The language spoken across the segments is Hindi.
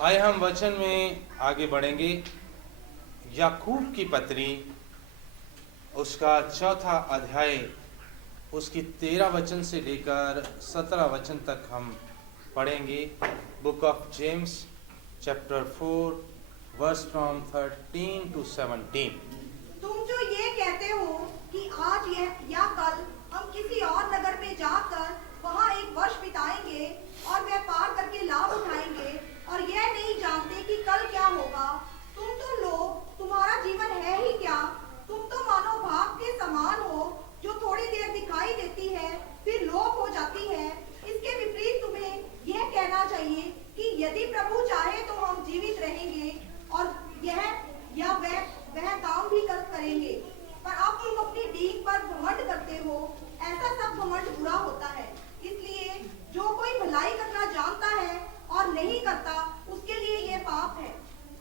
आइए हम वचन में आगे बढ़ेंगे। याकूब की पत्री उसका चौथा अध्याय उसकी 13 वचन से लेकर 17 वचन तक हम पढ़ेंगे। Book of James chapter 4 verse from 13 to 17। तुम जो ये कहते हो कि आज या कल हम किसी और नगर में जाकर वहाँ एक वर्ष बिताएंगे और व्यापार करके लाभ उठाएंगे और यह नहीं जानते कि कल क्या होगा। तुम तो लोग, तुम्हारा जीवन है ही क्या? तुम तो मानो भाप के समान हो जो थोड़ी देर दिखाई देती है फिर लोप हो जाती है। इसके विपरीत तुम्हें यह कहना चाहिए कि यदि प्रभु चाहे तो हम जीवित रहेंगे और यह या वह काम भी करेंगे। पर अब तुम अपनी डींग पर घमंड करते हो। ऐसा सब घमंड बुरा होता है। इसलिए जो कोई भलाई करना जानता है और नहीं करता उसके लिए यह पाप है।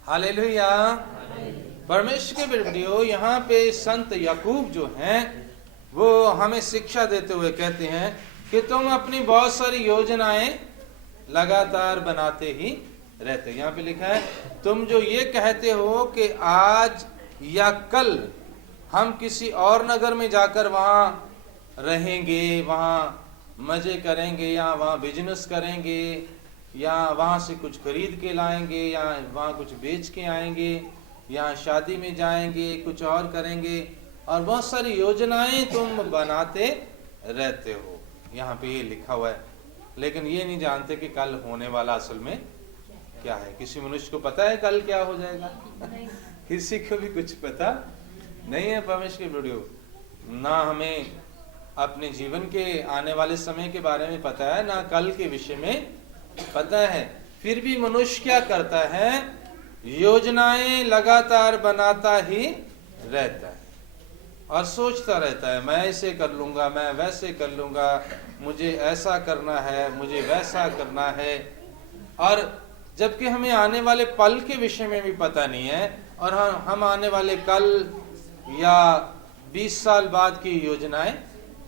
हालेलुया। परमेश्वर के बेटियों, यहाँ पे संत याकूब जो हैं वो हमें शिक्षा देते हुए कहते हैं कि तुम अपनी बहुत सारी योजनाएं लगातार बनाते ही रहते। यहाँ पे लिखा है तुम जो ये कहते हो कि आज या कल हम किसी और नगर में जाकर वहाँ रहेंगे, वहाँ मजे करेंगे या वहाँ बिजनेस करेंगे या वहाँ से कुछ खरीद के लाएंगे या वहाँ कुछ बेच के आएंगे या शादी में जाएंगे, कुछ और करेंगे और बहुत सारी योजनाएं तुम बनाते रहते हो। यहाँ पे ये लिखा हुआ है, लेकिन ये नहीं जानते कि कल होने वाला असल में क्या है। किसी मनुष्य को पता है कल क्या हो जाएगा? किसी को भी कुछ पता नहीं है। परमेश्वर के वीडियो ना हमें अपने जीवन के आने वाले समय के बारे में पता है, ना कल के विषय में पता है। फिर भी मनुष्य क्या करता है? योजनाएं लगातार बनाता ही रहता है और सोचता रहता है मैं ऐसे कर लूंगा, मैं वैसे कर लूंगा, मुझे ऐसा करना है, मुझे वैसा करना है। और जबकि हमें आने वाले पल के विषय में भी पता नहीं है और हम आने वाले कल या 20 साल बाद की योजनाएं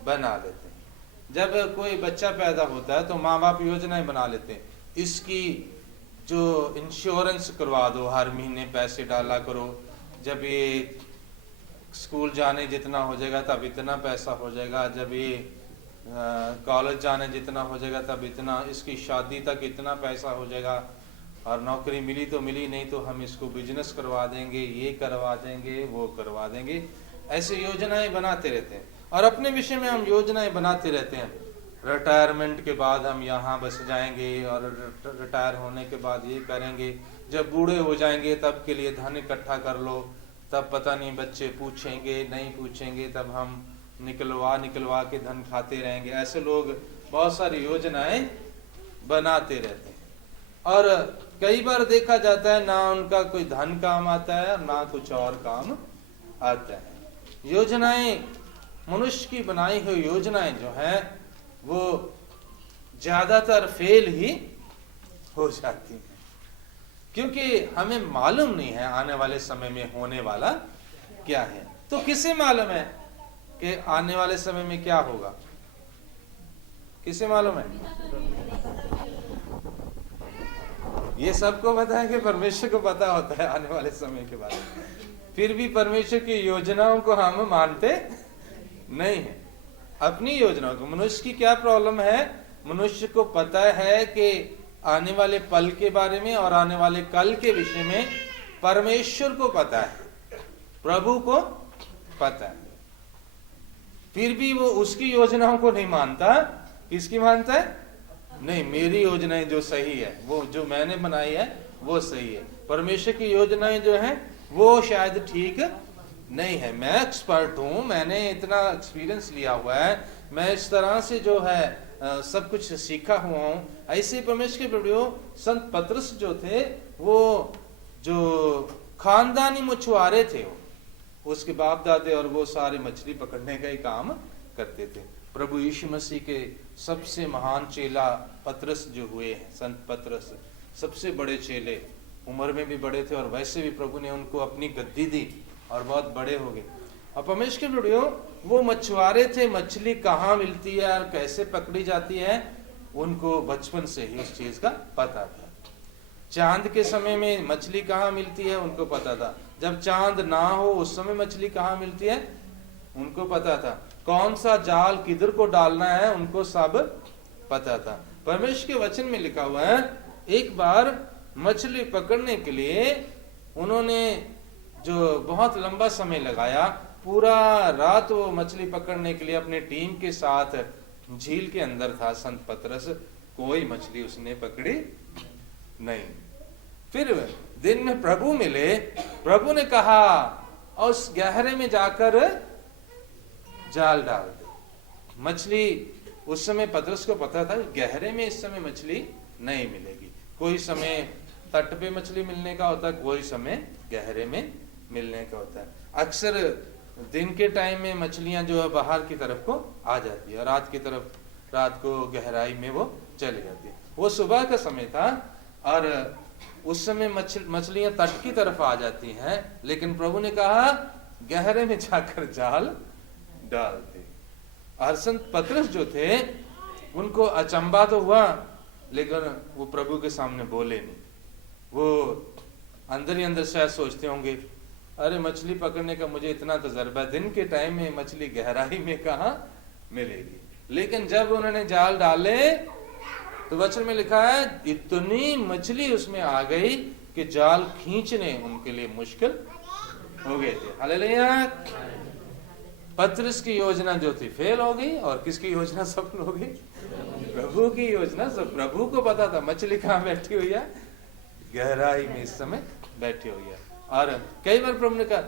बना लेते हैं। जब कोई बच्चा पैदा होता है तो माँ बाप योजनाएं बना लेते हैं, इसकी जो इंश्योरेंस करवा दो, हर महीने पैसे डाला करो, जब ये स्कूल जाने जितना हो जाएगा तब इतना पैसा हो जाएगा, जब ये कॉलेज जाने जितना हो जाएगा तब इतना, इसकी शादी तक इतना पैसा हो जाएगा और नौकरी मिली तो मिली, नहीं तो हम इसको बिजनेस करवा देंगे, ये करवा देंगे, वो करवा देंगे। ऐसे योजनाएं बनाते रहते हैं और अपने विषय में हम योजनाएं बनाते रहते हैं। रिटायरमेंट के बाद हम यहाँ बस जाएंगे और रिटायर होने के बाद ये करेंगे, जब बूढ़े हो जाएंगे तब के लिए धन इकट्ठा कर लो, तब पता नहीं बच्चे पूछेंगे नहीं पूछेंगे, तब हम निकलवा के धन खाते रहेंगे। ऐसे लोग बहुत सारी योजनाएं बनाते रहते हैं और कई बार देखा जाता है ना उनका कोई धन काम आता है और ना कुछ और काम आता है। योजनाएं, मनुष्य की बनाई हुई योजनाएं जो हैं वो ज्यादातर फेल ही हो जाती हैं, क्योंकि हमें मालूम नहीं है आने वाले समय में होने वाला क्या है। तो किसे मालूम है कि आने वाले समय में क्या होगा? किसे मालूम है? ये सबको पता है कि परमेश्वर को पता होता है आने वाले समय के बारे में। फिर भी परमेश्वर की योजनाओं को हम मानते नहीं है, अपनी योजनाओं को। मनुष्य की क्या प्रॉब्लम है? मनुष्य को पता है कि आने वाले पल के बारे में और आने वाले कल के विषय में परमेश्वर को पता है, प्रभु को पता है, फिर भी वो उसकी योजनाओं को नहीं मानता। किसकी मानता है? नहीं, मेरी योजनाएं जो सही है, वो जो मैंने बनाई है वो सही है। परमेश्वर की योजनाएं जो हैं वो शायद ठीक नहीं है। मैं एक्सपर्ट हूँ, मैंने इतना एक्सपीरियंस लिया हुआ है, मैं इस तरह से जो है सब कुछ सीखा हुआ हूँ। ऐसे परमेश्वर के प्रभु संत पतरस जो थे वो जो खानदानी मछुआरे थे, उसके बाप दादे और वो सारे मछली पकड़ने का ही काम करते थे। प्रभु यीशु मसीह के सबसे महान चेला पतरस जो हुए हैं, संत पतरस सबसे बड़े चेले, उम्र में भी बड़े थे और वैसे भी प्रभु ने उनको अपनी गद्दी दी और बहुत बड़े हो गए। और परमेश्वर के वीडियो वो मछुआरे थे, मछली कहाँ मिलती है और कैसे पकड़ी जाती है उनको बचपन से ही उस चीज का पता था। चांद के समय में मछली कहाँ मिलती है उनको पता था, जब चांद ना हो उस समय मछली कहाँ मिलती है उनको पता था, कौन सा जाल किधर को डालना है उनको सब पता था। परमेश्वर के वचन में लिखा हुआ है, एक बार मछली पकड़ने के लिए उन्होंने जो बहुत लंबा समय लगाया, पूरा रात वो मछली पकड़ने के लिए अपने टीम के साथ झील के अंदर था संत पतरस, कोई मछली उसने पकड़ी नहीं। फिर दिन में प्रभु मिले, प्रभु ने कहा उस गहरे में जाकर जाल डाल दे। मछली उस समय पतरस को पता था गहरे में इस समय मछली नहीं मिलेगी, कोई समय तट पे मछली मिलने का होता है, कोई समय गहरे में मिलने का होता है। अक्सर दिन के टाइम में मछलियां जो है बाहर की तरफ को आ जाती है, रात को गहराई में वो चली जाती है। वो सुबह का समय था और उस समय मछलियां तट की तरफ आ जाती हैं, लेकिन प्रभु ने कहा गहरे में जाकर जाल डाल दे। और संत पतरस जो थे उनको अचंबा तो हुआ, लेकिन वो प्रभु के सामने बोले नहीं। वो अंदर ही अंदर शायद सोचते होंगे, अरे मछली पकड़ने का मुझे इतना तजर्बा, दिन के टाइम में मछली गहराई में कहाँ मिलेगी। लेकिन जब उन्होंने जाल डाले तो वचन में लिखा है इतनी मछली उसमें आ गई कि जाल खींचने उनके लिए मुश्किल हो गए थे। हालेलुया। पतरस की योजना जो थी फेल हो गई, और किसकी योजना सफल हो गई? प्रभु की योजना। सब प्रभु को पता था मछली कहाँ बैठी हुई है, गहराई में इस समय बैठी हुई है। और कई बार प्रभु ने कहा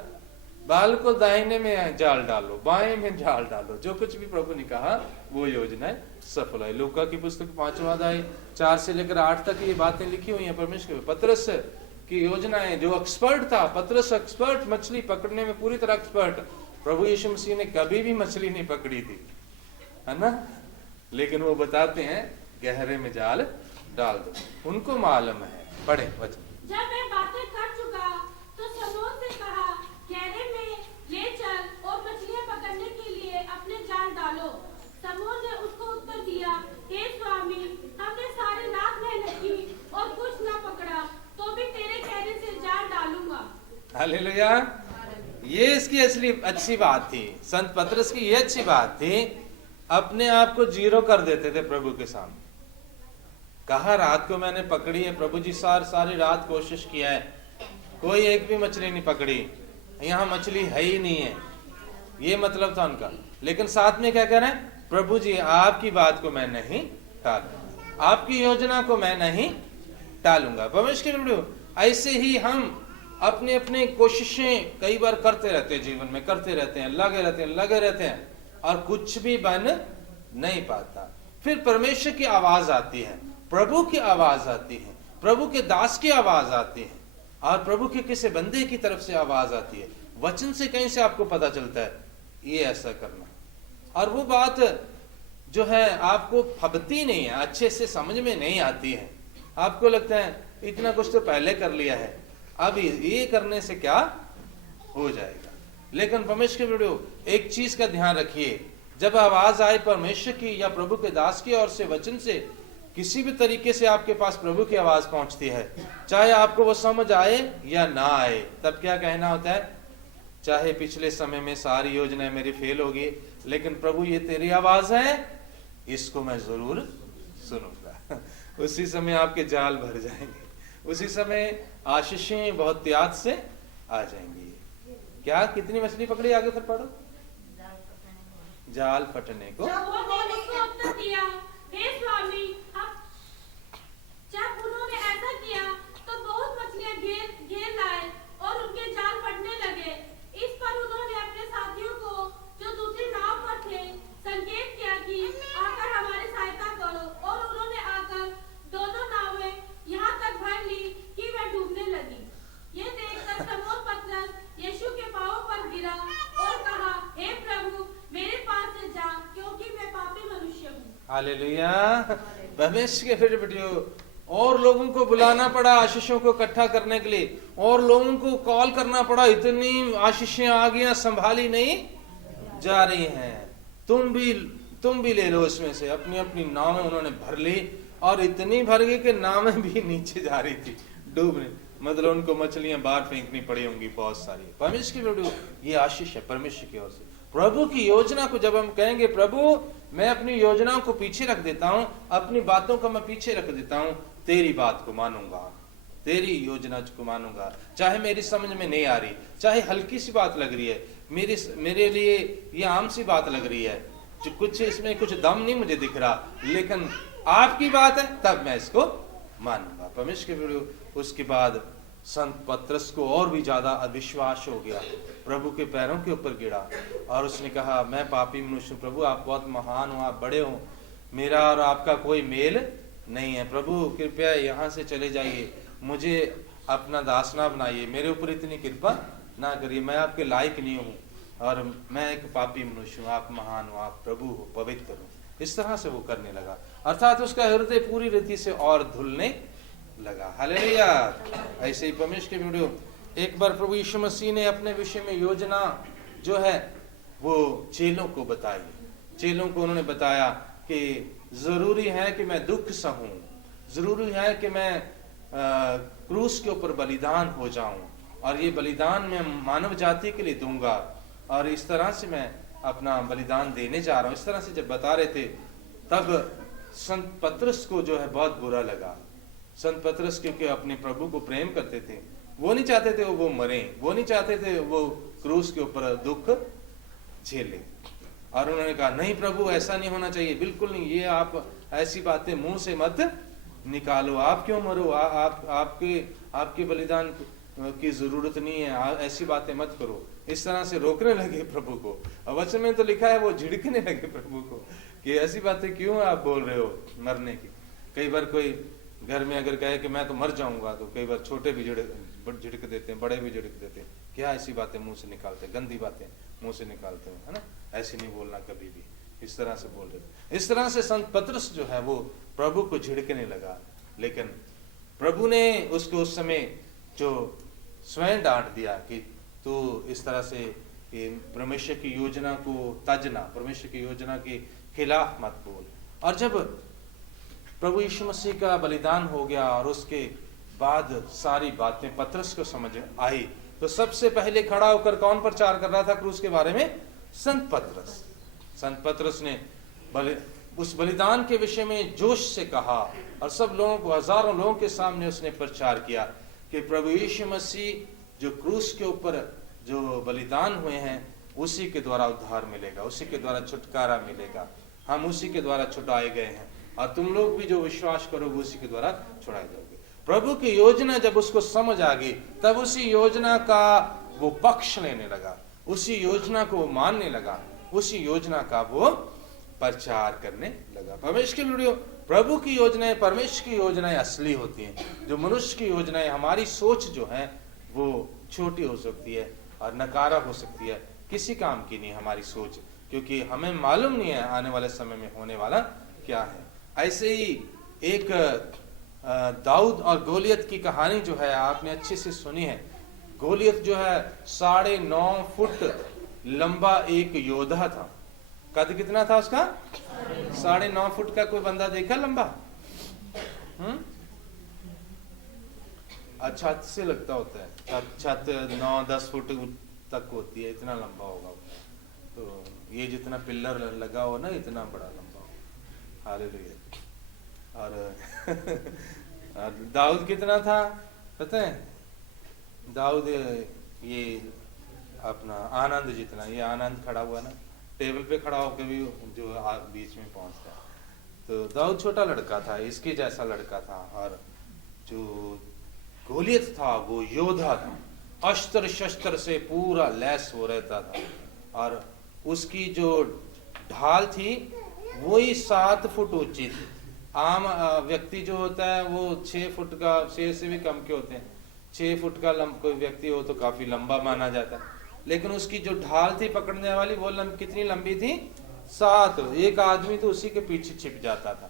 बाल को दाहिने में जाल डालो, बाएं में जाल डालो, जो कुछ भी प्रभु ने कहा वो योजना सफल है। लूका की पुस्तक 5वां अध्याय 4 से लेकर 8 तक ये बातें लिखी हुई हैं परमेश्वर की। पतरस की योजनाएं, जो एक्सपर्ट था, पतरस एक्सपर्ट, मछली पकड़ने में पूरी तरह एक्सपर्ट। प्रभु यीशु मसीह ने कभी भी मछली नहीं पकड़ी थी, है ना, लेकिन वो बताते हैं गहरे में जाल डाल दो, उनको मालूम है। पढ़े वचन। जब मैं बातें कर चुका तो समूह से कहा गहरे में ले चल और मछलियां पकड़ने के लिए अपने जाल डालो। समूह ने उसको उत्तर दिया, हे स्वामी, हमने सारी रात मेहनत की और कुछ न पकड़ा, तो भी तेरे कहने से जाल डालूंगा। हालेलुया। ये इसकी असली अच्छी बात थी, संत पतरस की ये अच्छी बात थी, अपने आप को जीरो कर देते थे प्रभु के सामने। कहा रात को मैंने पकड़ी है प्रभु जी, सारी रात कोशिश किया है, कोई एक भी मछली नहीं पकड़ी, यहाँ मछली है ही नहीं है, ये मतलब था उनका। लेकिन साथ में क्या कह रहे हैं? प्रभु जी आपकी बात को मैं नहीं टालूंगा, आपकी योजना को मैं नहीं टालूंगा। परमेश्वर, ऐसे ही हम अपने अपने कोशिशें कई बार करते रहते हैं, जीवन में करते रहते हैं, लगे रहते हैं और कुछ भी बन नहीं पाता। फिर परमेश्वर की आवाज आती है, प्रभु की आवाज आती है, प्रभु के दास की आवाज आती है, और प्रभु के किसी बंदे की तरफ से आवाज आती है। वचन से कहीं से आपको पता चलता है ये ऐसा करना, और वो बात जो है आपको फबती नहीं है, अच्छे से समझ में नहीं आती है। आपको लगता है इतना कुछ तो पहले कर लिया है, अब ये करने से क्या हो जाएगा। लेकिन परमेश्वर के वीडियो, एक चीज का ध्यान रखिए, जब आवाज आए परमेश्वर की या प्रभु के दास की ओर से, वचन से, किसी भी तरीके से आपके पास प्रभु की आवाज पहुंचती है, चाहे आपको वो समझ आए या ना आए, तब क्या कहना होता है? चाहे पिछले समय में सारी योजनाएं मेरी फेल होगी, लेकिन प्रभु ये तेरी आवाज है, इसको मैं जरूर सुनूंगा। उसी समय आपके जाल भर जाएंगे, उसी समय आशीषें बहुत त्याग से आ जाएंगी। क्या कितनी मछली पकड़ी? आगे फिर पढ़ो। जाल फटने को। हे स्वामी, जब उन्होंने ऐसा किया तो बहुत मछलियां घेर लाए और उनके जाल फटने लगे। इस पर उन्होंने अपने साथियों को जो दूसरी नाव पर थे संकेत किया कि आकर हमारी सहायता करो, और उन्होंने आकर दोनों नावें यहाँ तक भर ली कि वह डूबने लगी। ये देखकर समूह पतरस यीशु के पांवों पर गिरा और कहा, हे प्रभु, मेरे पास से जा, क्योंकि मैं पापी मनुष्य हूँ। हालेलुया। परमेश्वर के फिर वीडियो, और लोगों को बुलाना पड़ा आशीषों को इकट्ठा करने के लिए, और लोगों को कॉल करना पड़ा, इतनी आशीषें आ गई, संभाली नहीं जा रही हैं, तुम भी ले लो इसमें से। अपनी अपनी नावें उन्होंने भर ली और इतनी भर गई कि नावें भी नीचे जा रही थी डूबने, मतलब उनको मछलियां बाहर फेंकनी पड़ी होंगी बहुत सारी। परमेश्वर की वीडियो, ये आशीष है परमेश्वर की ओर से। प्रभु की योजना को जब हम कहेंगे प्रभु मैं अपनी योजनाओं को पीछे रख देता हूं, अपनी बातों को मैं पीछे रख देता हूं, तेरी बात को मानूंगा, तेरी योजना को मानूंगा, चाहे मेरी समझ में नहीं आ रही, चाहे हल्की सी बात लग रही है, मेरे लिए ये आम सी बात लग रही है, जो कुछ इसमें कुछ दम नहीं मुझे दिख रहा, लेकिन आपकी बात है तब मैं इसको मानूंगा। परमेश्वर के वीडियो, उसके बाद संत पतरस को और भी ज्यादा अविश्वास हो गया, प्रभु के पैरों के ऊपर गिरा और उसने कहा मैं पापी मनुष्य हूं, प्रभु आप बहुत महान हो, आप बड़े हो, मेरा और आपका कोई मेल नहीं है, प्रभु कृपया यहाँ से चले जाइए, मुझे अपना दास ना बनाइए, मेरे ऊपर इतनी कृपा ना करिए, मैं आपके लायक नहीं हूँ और मैं एक पापी मनुष्य हूँ, आप महान हो, आप प्रभु हो, पवित्र हो। इस तरह से वो करने लगा, अर्थात उसका हृदय पूरी रीति से और धुलने लगा। हालेलुया। ऐसे ही परमेश्वर के वीडियो, एक बार प्रभु यीशु मसीह ने अपने विषय में योजना जो है वो चेलों को बताई। चेलों को उन्होंने बताया कि जरूरी है कि मैं दुख सहूं, जरूरी है कि मैं क्रूस के ऊपर बलिदान हो जाऊं और ये बलिदान मैं मानव जाति के लिए दूंगा और इस तरह से मैं अपना बलिदान देने जा रहा हूं। इस तरह से जब बता रहे थे तब संत पतरस को जो है बहुत बुरा लगा। संत पतरस क्योंकि अपने प्रभु को प्रेम करते थे, वो नहीं चाहते थे वो मरे, वो नहीं चाहते थे वो क्रूस के ऊपर दुख झेले, और उन्होंने कहा नहीं प्रभु ऐसा नहीं होना चाहिए, बिल्कुल नहीं, ये आप ऐसी बातें मुंह से मत निकालो, आप क्यों मरो, आपके बलिदान की जरूरत नहीं है, ऐसी बातें मत करो। इस तरह से रोकने लगे प्रभु को। और वचन में तो लिखा है वो झिड़कने लगे प्रभु को कि ऐसी बातें क्यों आप बोल रहे हो मरने की। कई बार कोई घर में अगर कहे कि मैं तो मर जाऊंगा तो कई बार छोटे भी झिड़क देते हैं, बड़े भी झिड़क देते हैं, क्या ऐसी बातें मुंह से निकालते हैं, गंदी बातें मुंह से निकालते हैं, है ना, ऐसे नहीं बोलना कभी भी, इस तरह से बोल रहे थे। इस तरह से संत पतरस जो है वो प्रभु को झिड़कने लगा, लेकिन प्रभु ने उसको उस समय जो स्वयं डांट दिया कि तू इस तरह से परमेश्वर की योजना को तजना, परमेश्वर की योजना के खिलाफ मत बोल। और जब प्रभु यीशु मसीह का बलिदान हो गया और उसके बाद सारी बातें पतरस को समझ आई, तो सबसे पहले खड़ा होकर कौन प्रचार कर रहा था क्रूस के बारे में? संत पतरस। संत पतरस ने उस बलिदान के विषय में जोश से कहा और सब लोगों को, हजारों लोगों के सामने उसने प्रचार किया कि प्रभु यीशु मसीह जो क्रूस के ऊपर जो बलिदान हुए हैं उसी के द्वारा उद्धार मिलेगा, उसी के द्वारा छुटकारा मिलेगा, हम उसी के द्वारा छुड़ाए गए हैं और तुम लोग भी जो विश्वास करोगे उसी के द्वारा छुड़ाए जाओगे। प्रभु की योजना जब उसको समझ आ गई तब उसी योजना का वो पक्ष लेने लगा, उसी योजना को वो मानने लगा, उसी योजना का वो प्रचार करने लगा। परमेश्वर की वीडियो, प्रभु की योजनाएं, परमेश्वर की योजनाएं असली होती हैं। जो मनुष्य की योजनाएं, हमारी सोच जो है वो छोटी हो सकती है और नकारा हो सकती है, किसी काम की नहीं हमारी सोच, क्योंकि हमें मालूम नहीं है आने वाले समय में होने वाला क्या है। ऐसे ही एक दाऊद और गोलियत की कहानी जो है आपने अच्छे से सुनी है। गोलियत जो है 9.5 फुट लंबा एक योद्धा था। कद कितना था उसका? 9.5 फुट का कोई बंदा देखा लंबा? छत से लगता होता है, छत 9-10 फुट तक होती है, इतना लंबा होगा। तो ये जितना पिलर लगा हो ना, इतना बड़ा लंबा हो। हालेलुया। और दाऊद कितना था पता है? दाऊद ये अपना आनंद जितना, ये आनंद खड़ा हुआ ना टेबल पे खड़ा होकर भी जो बीच में पहुंचता है, तो दाऊद छोटा लड़का था, इसके जैसा लड़का था। और जो गोलियत था वो योद्धा था, अस्त्र शस्त्र से पूरा लैस हो रहता था और उसकी जो ढाल थी वही 7 फुट ऊंची थी। आम व्यक्ति जो होता है वो 6 फुट का, 6 से भी कम के होते हैं, 6 फुट का कोई व्यक्ति हो तो काफी लंबा माना जाता है, लेकिन उसकी जो ढाल थी पकड़ने वाली वो कितनी लंबी थी? 7। एक आदमी तो उसी के पीछे छिप जाता था।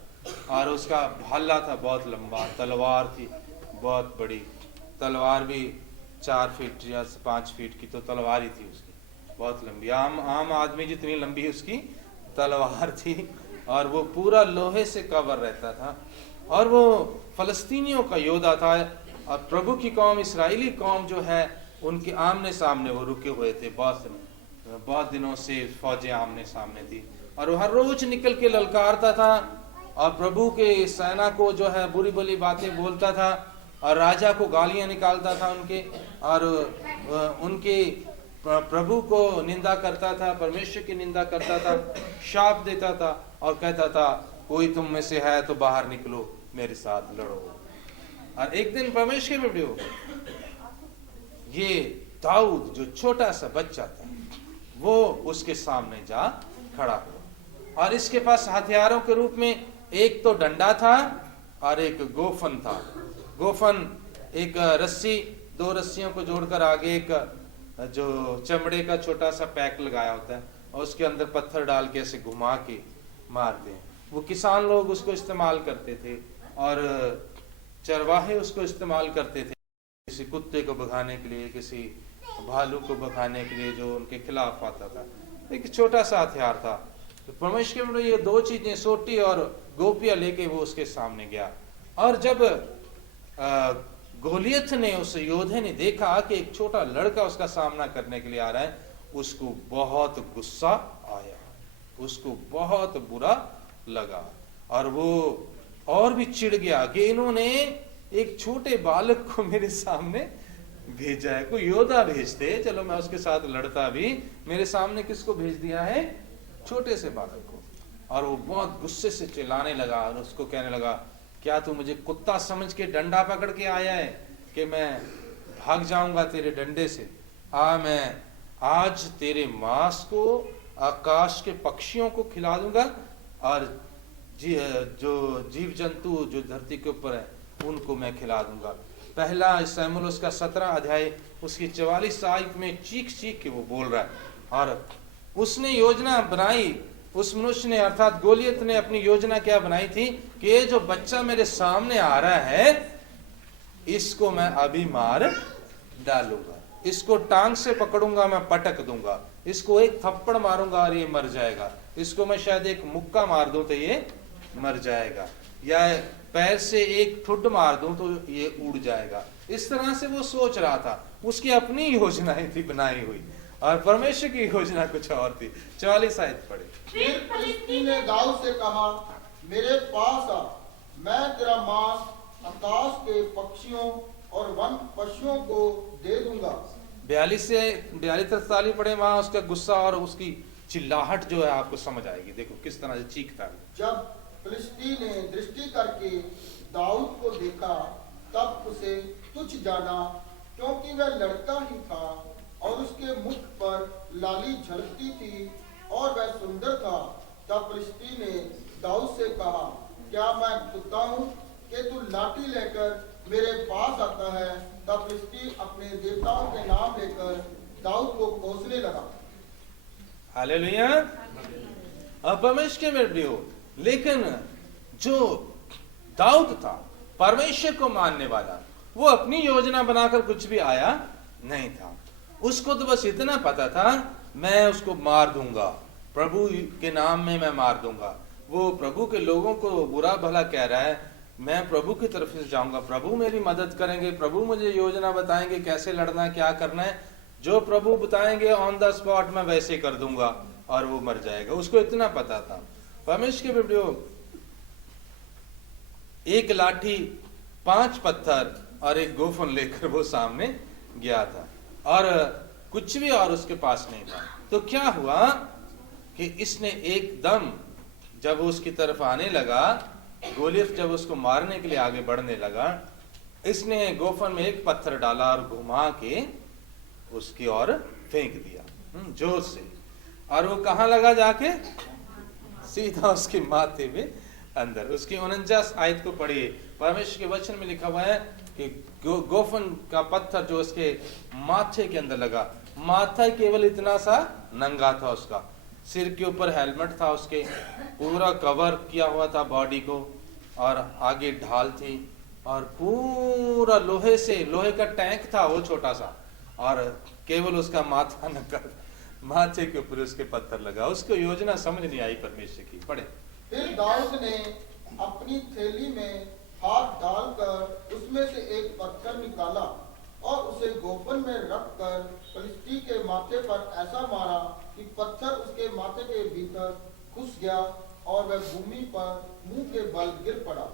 और उसका भाला था बहुत लंबा, तलवार थी बहुत बड़ी, तलवार भी 4 फीट या 5 फीट की तो तलवार ही थी उसकी, बहुत लंबी, आम आदमी जितनी लंबी उसकी तलवार थी। और वो पूरा लोहे से कवर रहता था और वो फलस्तीनियों का योद्धा था, और प्रभु की कौम, इस्राएली कौम जो है, उनके आमने सामने वो रुके हुए थे। बहुत दिनों से फौजें आमने सामने थी, और वो हर रोज निकल के ललकारता था और प्रभु के सेना को जो है बुरी बुरी बातें बोलता था, और राजा को गालियां निकालता था उनके, और उनके प्रभु को निंदा करता था, परमेश्वर की निंदा करता था, शाप देता था और कहता था कोई तुम में से है तो बाहर निकलो, मेरे साथ लड़ो। और एक दिन परमेश्वर के बेटे, ये दाऊद जो छोटा सा बच्चा था, वो उसके सामने जा खड़ा हुआ, और इसके पास हथियारों के रूप में एक तो डंडा था और एक गोफन था। गोफन एक रस्सी, 2 रस्सियों को जोड़कर आगे एक जो चमड़े का छोटा सा पैक लगाया होता है, और उसके अंदर पत्थर डाल के ऐसे घुमा के मारते हैं। वो किसान लोग उसको इस्तेमाल करते थे, और चरवाहे उसको इस्तेमाल करते थे, किसी कुत्ते को भगाने के लिए, किसी भालू को भगाने के लिए जो उनके खिलाफ आता था। एक छोटा सा हथियार था। तो परमेश्वर ने ये 2 चीजें, सोटी और गोपियां लेके वो उसके सामने गया, और जब गोलियत ने, उस योद्धे ने देखा कि एक छोटा लड़का उसका सामना करने के लिए आ रहा है, उसको बहुत गुस्सा आया, उसको बहुत बुरा लगा, और वो और भी चिढ़ गया कि इन्होंने एक छोटे बालक को मेरे सामने भेजा है। कोई योद्धा भेजते, चलो मैं उसके साथ लड़ता भी, मेरे सामने किसको भेज दिया है? छोटे से बालक को। और वो बहुत गुस्से से चिल्लाने लगा और उसको कहने लगा, क्या तू मुझे कुत्ता समझ के डंडा पकड़ के आया है कि मैं भाग जाऊंगा तेरे डंडे से? मैं आज तेरे मांस को आकाश के पक्षियों को खिला दूंगा, और जो जीव जंतु जो धरती के ऊपर है उनको मैं खिला दूंगा। पहला शमूएल उसका 17 अध्याय उसकी 44 आयत में चीख चीख के वो बोल रहा है। और उसने योजना बनाई, उस मनुष्य ने अर्थात गोलियत ने अपनी योजना क्या बनाई थी कि ये जो बच्चा मेरे सामने आ रहा है, इसको मैं अभी मार डालूंगा, इसको टांग से पकड़ूंगा, मैं पटक दूंगा, इसको एक थप्पड़ मारूंगा और ये मर जाएगा, इसको मैं शायद एक मुक्का मार दूं तो ये मर जाएगा, या पैर से एक ठुड्ड मार दूं तो ये उड़ जाएगा। इस तरह से वो सोच रहा था, उसकी अपनी योजनाएं थी बनाई हुई, और परमेश्वर की योजना कुछ और थी। 44 आयत पढ़े। फिर फिलिस्ती ने दाऊद से कहा, मेरे पास आ, मैं तेरा मांस आकाश के पक्षियों और वन पशुओं को दे दूंगा। 42 से 43 पढ़े। वहां उसका गुस्सा और उसकी चिल्लाहट जो है आपको समझ आएगी। देखो किस तरह से चीखता है। जब फिलिस्ती ने दृष्टि करके दाऊद को देखा, तब उसे तुच्छ जाना, क्योंकि वह लड़का ही था और उसके मुख पर लाली झलकती थी और वह सुंदर था। तब फिलिस्ती ने दाऊद से कहा, क्या मैं कुत्ता हूँ कि तू लाठी लेकर मेरे पास आता है? तब फिलिस्ती अपने देवताओं के नाम लेकर दाऊद को कोसने लगा। हालेलुया। अब परमेश्वर के मेरे प्रियो, लेकिन जो दाऊद था परमेश्वर को मानने वाला, वो अपनी योजना बनाकर कुछ भी आया नहीं था। उसको तो बस इतना पता था, मैं उसको मार दूंगा, प्रभु के नाम में मैं मार दूंगा। वो प्रभु के लोगों को बुरा भला कह रहा है, मैं प्रभु की तरफ से जाऊंगा, प्रभु मेरी मदद करेंगे, प्रभु मुझे योजना बताएंगे कैसे लड़ना है, क्या करना है, जो प्रभु बताएंगे ऑन द स्पॉट मैं वैसे कर दूंगा, और वो मर जाएगा। उसको इतना पता था। परमेश्वर के वीडियो, एक लाठी, 5 पत्थर और एक गोफन लेकर वो सामने गया था, और कुछ भी और उसके पास नहीं था। तो क्या हुआ कि इसने एकदम, जब वो उसकी तरफ आने लगा, गोलियत जब उसको मारने के लिए आगे बढ़ने लगा, इसने गोफन में एक पत्थर डाला और घुमा के उसकी ओर फेंक दिया जोर से, और वो कहां लगा जाके? सीधा उसके माथे में अंदर। उसकी 49 आयत को पढ़िए। परमेश्वर के वचन में लिखा हुआ है कि गोफन का पत्थर जो उसके माथे के अंदर लगा, माथा केवल इतना सा नंगा था, उसका सिर के ऊपर हेलमेट था, उसके पूरा कवर किया हुआ था बॉडी को, और आगे ढाल थी, और पूरा लोहे से, लोहे का टैंक था वो छोटा सा, और केवल उसका माथा नंगा, माथे के ऊपर उसके पत्थर लगा। उसको योजना समझ नहीं आई परमेश्वर की। पढ़े। फिर दाऊद ने अपनी थैली में हाथ डालकर उसमें से एक पत्थर निकाला और उसे गोफन में रखकर पलिश्ती के माथे पर ऐसा मारा कि पत्थर उसके माथे के भीतर घुस गया और वह भूमि पर मुंह के बल गिर पड़ा।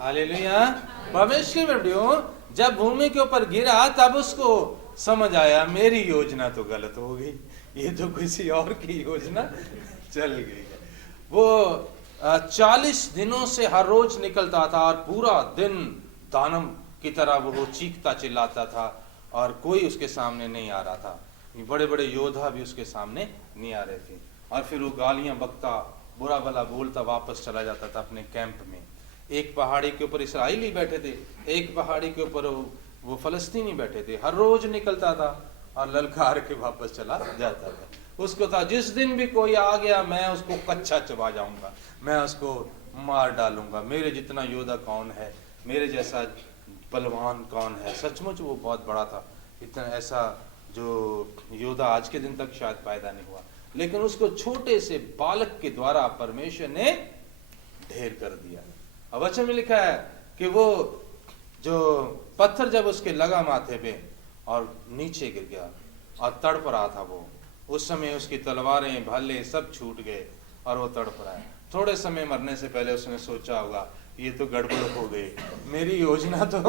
हालेलुया। परमेश्वर के बेटियों, जब भूमि के ऊपर गिरा तब उसको समझ आया मेरी योजना तो गलत हो गई, ये तो किसी और की योजना चल गई है। वो 40 दिनों से हर रोज निकलता था और पूरा दिन दानव की तरह वो चीखता चिल्लाता था और कोई उसके सामने नहीं आ रहा था। बड़े बड़े योद्धा भी उसके सामने नहीं आ रहे थे और फिर वो गालियां बकता, बुरा भला बोलता वापस चला जाता था अपने कैंप में। एक पहाड़ी के ऊपर इस्राएली बैठे थे, एक पहाड़ी के ऊपर वो फलस्तीनी बैठे थे। हर रोज निकलता था और ललकार के वापस चला जाता था। उसको था जिस दिन भी कोई आ गया मैं उसको कच्चा चबा जाऊंगा, मैं उसको मार डालूंगा। मेरे जितना योद्धा कौन है, मेरे जैसा बलवान कौन है। सचमुच वो बहुत बड़ा था, इतना ऐसा जो योद्धा आज के दिन तक शायद पैदा नहीं हुआ। लेकिन उसको छोटे से बालक के द्वारा परमेश्वर ने ढेर कर दिया। अब वचन में लिखा है कि वो जो पत्थर जब उसके लगा माथे पे और नीचे गिर गया और तड़प रहा था वो, उस समय उसकी तलवारें भाले सब छूट गए और वो तड़प रहा है। थोड़े समय मरने से पहले उसने सोचा होगा ये तो गड़बड़ हो गई, मेरी योजना तो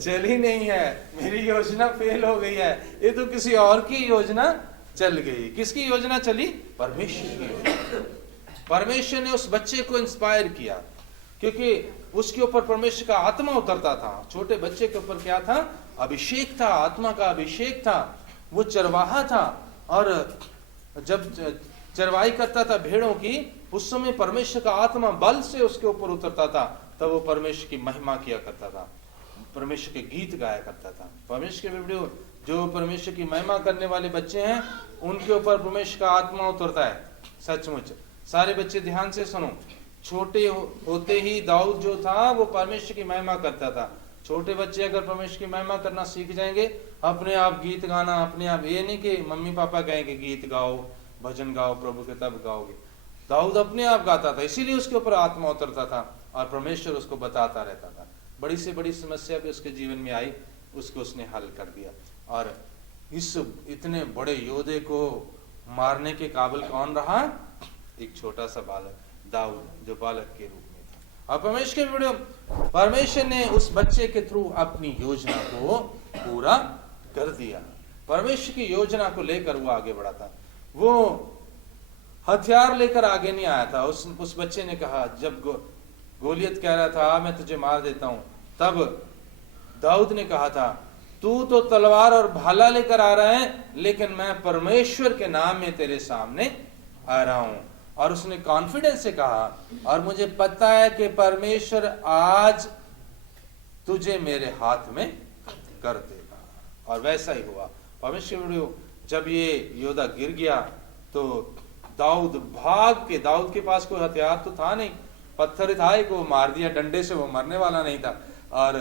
चल ही नहीं है, मेरी योजना फेल हो गई है, ये तो किसी और की योजना चल गई। किसकी योजना चली? परमेश्वर की योजना। परमेश्वर ने उस बच्चे को इंस्पायर किया क्योंकि उसके ऊपर परमेश्वर का आत्मा उतरता था। छोटे बच्चे के ऊपर क्या था? अभिषेक था, आत्मा का अभिषेक था। वो चरवाहा था और जब चरवाही करता था भेड़ों की, उस समय परमेश्वर का आत्मा बल से उसके ऊपर उतरता था। तब वो परमेश्वर की महिमा किया करता था, परमेश्वर के गीत गाया करता था। परमेश्वर के वीडियो जो परमेश्वर की महिमा करने वाले बच्चे हैं उनके ऊपर परमेश्वर का आत्मा उतरता है। सचमुच सारे बच्चे ध्यान से सुनो। छोटे होते ही दाऊद जो था वो परमेश्वर की महिमा करता था। छोटे बच्चे अगर परमेश्वर की महिमा करना सीख जाएंगे, अपने आप गीत गाना, अपने आप, ये नहीं कि मम्मी पापा कहेंगे गीत गाओ, भजन गाओ प्रभु के, तब गाओगे। दाऊद अपने आप गाता था, इसीलिए उसके ऊपर आत्मा उतरता था और परमेश्वर उसको बताता रहता था। बड़ी से बड़ी समस्या भी उसके जीवन में आई, उसको उसने हल कर दिया। और इस इतने बड़े योद्धे को मारने के काबिल कौन रहा? एक छोटा सा बालक दाऊद, जो बालक के रूप में था। और परमेश्वर ने उस बच्चे के थ्रू अपनी योजना को पूरा कर दिया। परमेश्वर की योजना को लेकर वो आगे बढ़ा था। वो हथियार लेकर आगे नहीं आया था। उस बच्चे ने कहा, जब गोलियत कह रहा था मैं तुझे मार देता हूं, तब दाऊद ने कहा था तू तो तलवार और भाला लेकर आ रहा है, लेकिन मैं परमेश्वर के नाम में तेरे सामने आ रहा हूं। और उसने कॉन्फिडेंस से कहा, और मुझे पता है कि परमेश्वर आज तुझे मेरे हाथ में कर देगा। और वैसा ही हुआ। परमेश्वर जब ये योद्धा गिर गया तो दाऊद भाग के, दाऊद के पास कोई हथियार तो था नहीं, पत्थर था एक, वो मार दिया डंडे से, वो मरने वाला नहीं था। और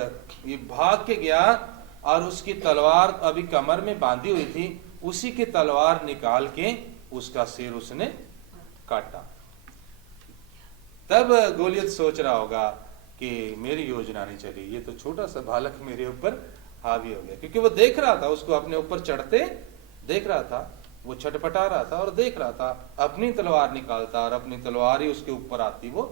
ये भाग के गया और उसकी तलवार अभी कमर में बांधी हुई थी, उसी की तलवार निकाल के उसका सिर उसने काटा। तब गोलियत सोच रहा होगा कि मेरी योजना नहीं चली, ये तो छोटा सा बालक मेरे ऊपर हावी हो गया। क्योंकि वो देख रहा था, उसको अपने ऊपर चढ़ते देख रहा था, वो छटपटा रहा था और देख रहा था, अपनी तलवार निकालता और अपनी तलवार ही उसके ऊपर आती, वो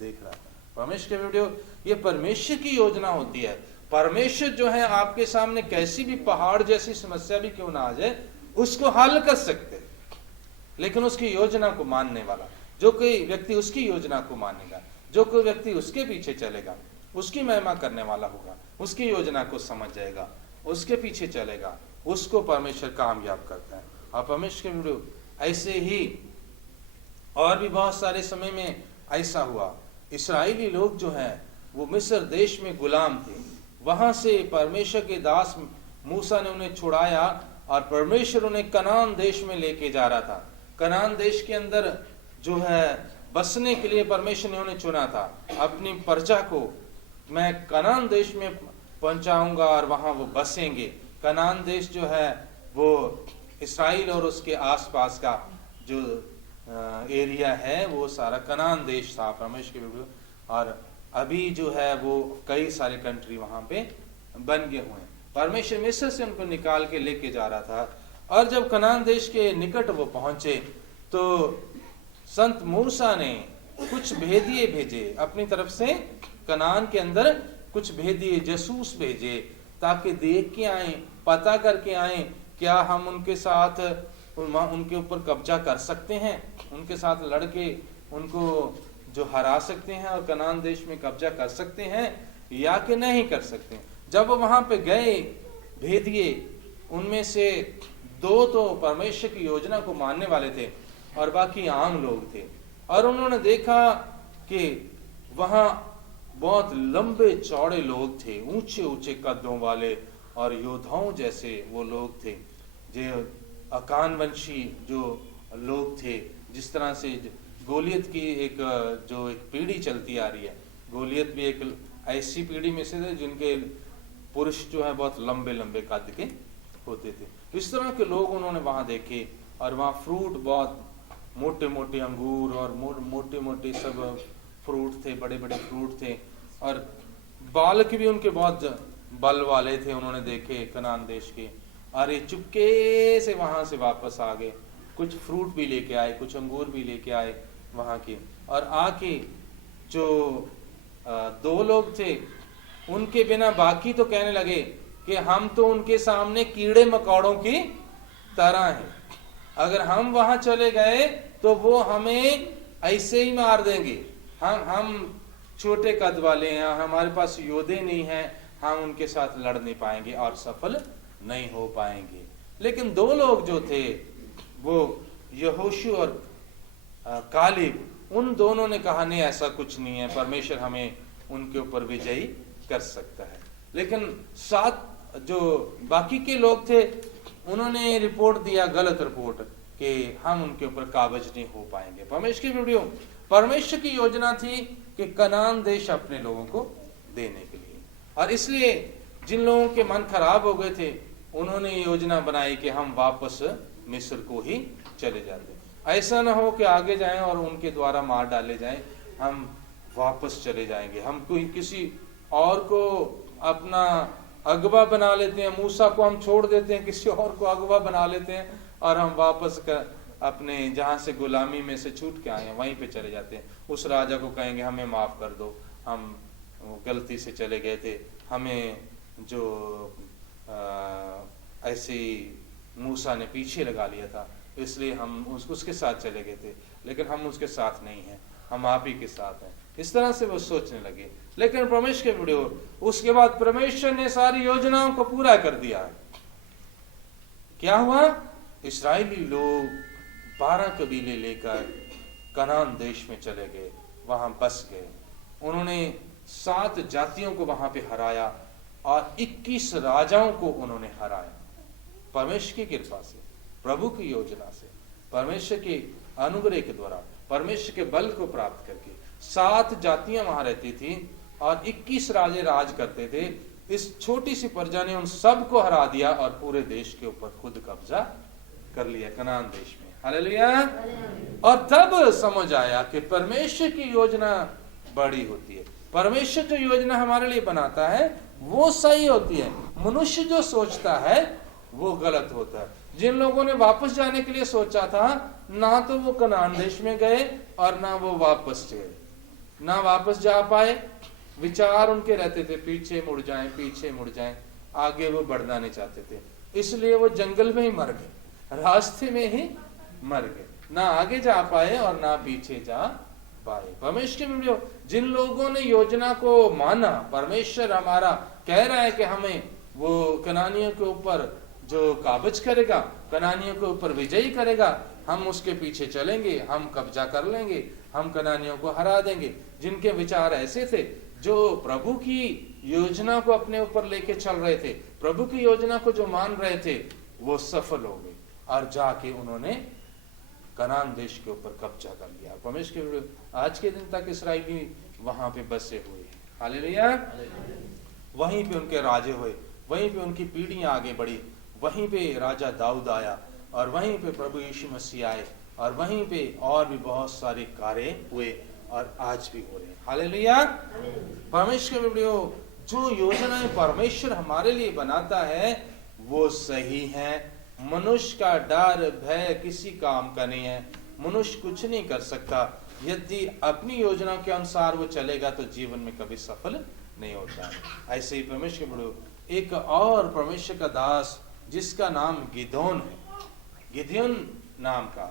देख रहा था। परमेश्वर के वीडियो, ये परमेश्वर की योजना होती है। परमेश्वर जो है आपके सामने कैसी भी पहाड़ जैसी समस्या भी क्यों ना आ जाए, उसको हल कर सकते, लेकिन उसकी योजना को मानने वाला, जो कोई व्यक्ति उसकी योजना को मानेगा, जो कोई व्यक्ति उसके पीछे चलेगा, उसकी महिमा करने वाला होगा, उसकी योजना को समझ जाएगा, उसके पीछे चलेगा, उसको परमेश्वर कामयाब करता है। और परमेश्वर के वीडियो ऐसे ही और भी बहुत सारे समय में ऐसा हुआ। इस्राएली लोग जो हैं वो मिस्र देश में गुलाम थे, वहां से परमेश्वर के दास मूसा ने उन्हें छुड़ाया और परमेश्वर उन्हें कनान देश में लेके जा रहा था। कनान देश के अंदर जो है बसने के लिए परमेश्वर ने उन्हें चुना था। अपनी प्रजा को मैं कनान देश में पहुंचाऊंगा और वहां वो बसेंगे। कनान देश जो है वो इस्राइल और उसके आसपास का जो एरिया है वो सारा कनान देश था। परमेश्वर के और अभी जो है वो कई सारे कंट्री वहां पे बन गए हुए हैं। परमेश्वर मिस्र से उनको निकाल के लेके जा रहा था, और जब कनान देश के निकट वो पहुंचे तो संत मूसा ने कुछ भेदिए भेजे अपनी तरफ से, कनान के अंदर कुछ भेदिए जासूस भेजे, ताकि देख के आए, पता करके आए क्या हम उनके साथ उनके ऊपर कब्जा कर सकते हैं, उनके साथ लड़के उनको जो हरा सकते हैं और कनान देश में कब्जा कर सकते हैं या कि नहीं कर सकते। जब वो वहां पे गए भेदिए, उनमें से 2 तो परमेश्वर की योजना को मानने वाले थे और बाकी आम लोग थे, और उन्होंने देखा कि वहां बहुत लंबे चौड़े लोग थे, ऊंचे ऊंचे कदों वाले और योद्धाओं जैसे वो लोग थे, जो अकान वंशी जो लोग थे। जिस तरह से गोलियत की एक पीढ़ी चलती आ रही है, गोलियत भी एक ऐसी पीढ़ी में से थे जिनके पुरुष जो है बहुत लंबे लंबे कद के होते थे। इस तरह के लोग उन्होंने वहां देखे, और वहां फ्रूट बहुत मोटे मोटे अंगूर और मोटे मोटे सब फ्रूट थे, बड़े बड़े फ्रूट थे, और बालक भी उनके बहुत बल वाले थे। उन्होंने देखे कनान देश के, और ये चुपके से वहां से वापस आ गए, कुछ फ्रूट भी लेके आए, कुछ अंगूर भी लेके आए वहां के, और आके जो 2 लोग थे उनके बिना बाकी तो कहने लगे कि हम तो उनके सामने कीड़े मकोड़ों की तरह हैं, अगर हम वहां चले गए तो वो हमें ऐसे ही मार देंगे, हम छोटे कद वाले हैं, हमारे पास योद्धे नहीं हैं, हम उनके साथ लड़ नहीं पाएंगे और सफल नहीं हो पाएंगे। लेकिन 2 लोग जो थे वो यहोशू और कालेब, उन दोनों ने कहा नहीं ऐसा कुछ नहीं है, परमेश्वर हमें उनके ऊपर विजयी कर सकता है। लेकिन 7 जो बाकी के लोग थे उन्होंने रिपोर्ट दिया, गलत रिपोर्ट, कि हम उनके ऊपर काबज नहीं हो पाएंगे। परमेश्वर की योजना थी कि कनान देश अपने लोगों को देने के लिए, और इसलिए जिन लोगों के मन खराब हो गए थे उन्होंने योजना बनाई कि हम वापस मिस्र को ही चले जाते, ऐसा ना हो कि आगे जाएं और उनके द्वारा मार डाले जाएं, हम वापस चले जाएंगे, हम कोई किसी और को अपना अगवा बना लेते हैं, मूसा को हम छोड़ देते हैं, किसी और को अगवा बना लेते हैं, और हम वापस अपने जहां से गुलामी में से छूट के आए हैं वहीं पे चले जाते हैं। उस राजा को कहेंगे हमें माफ कर दो, हम गलती से चले गए थे, हमें जो ऐसी मूसा ने पीछे लगा लिया था इसलिए हम उसके साथ चले गए थे, लेकिन हम उसके साथ नहीं हैं, हम आप ही के साथ हैं। इस तरह से वो सोचने लगे। लेकिन परमेश्वर के वीडियो, उसके बाद परमेश्वर ने सारी योजनाओं को पूरा कर दिया। क्या हुआ? इस्राएली लोग 12 कबीले लेकर कनान देश में चले गए, वहां बस गए। उन्होंने 7 जातियों को वहां पे हराया और 21 राजाओं को उन्होंने हराया। परमेश्वर की कृपा से, प्रभु की योजना से, परमेश्वर के अनुग्रह के द्वारा, परमेश्वर के बल को प्राप्त करके 7 जातियां वहां रहती थी और 21 राजे राज करते थे। इस छोटी सी प्रजा ने उन सब को हरा दिया और पूरे देश के ऊपर खुद कब्जा कर लिया, कनान देश में। हालेलुया। और तब समझ आया कि परमेश्वर की योजना बड़ी होती है। परमेश्वर जो योजना हमारे लिए बनाता है वो सही होती है, मनुष्य जो सोचता है वो गलत होता है। जिन लोगों ने वापस जाने के लिए सोचा था, ना तो वो कनान देश में गए और ना वो वापस गए, ना वापस जा पाए। विचार उनके रहते थे पीछे मुड़ जाएं, पीछे मुड़ जाएं, आगे वो बढ़ना नहीं चाहते थे, इसलिए वो जंगल में ही मर गए, रास्ते में ही मर गए, ना आगे जा पाए और ना पीछे जा पाए। परमेश्वर के वीडियो, जिन लोगों ने योजना को माना, परमेश्वर हमारा कह रहा है कि हमें वो कनानियों के ऊपर जो काबज करेगा, कनानियों के ऊपर विजयी करेगा, हम उसके पीछे चलेंगे, हम कब्जा कर लेंगे, हम कनानियों को हरा देंगे। जिनके विचार ऐसे थे, जो प्रभु की योजना को अपने ऊपर लेके चल रहे थे, प्रभु की योजना को जो मान रहे थे, वो सफल हो गए और जाके उन्होंने कनान देश के ऊपर कब्जा कर लिया। परमेश्वर के आज के दिन तक इस्राएली वहां पे बसे हुए हैं। हालेलुया। वहीं पे उनके राजे हुए, वहीं पे उनकी पीढ़ियां आगे बढ़ी, वहीं पे राजा दाऊद आया और वहीं पे प्रभु यीशु मसीह आए और वहीं पे और भी बहुत सारे कार्य हुए और आज भी हो रहे हैं। हालेलुया। परमेश्वर के बेटियों, जो योजनाएं परमेश्वर हमारे लिए बनाता है वो सही है। मनुष्य का डर भय किसी काम का नहीं है। मनुष्य कुछ नहीं कर सकता। यदि अपनी योजना के अनुसार वो चलेगा तो जीवन में कभी सफल नहीं होता है। ऐसे ही परमेश्वर के बेटियों, एक और परमेश्वर का दास जिसका नाम गिदोन है, गिदियन नाम का,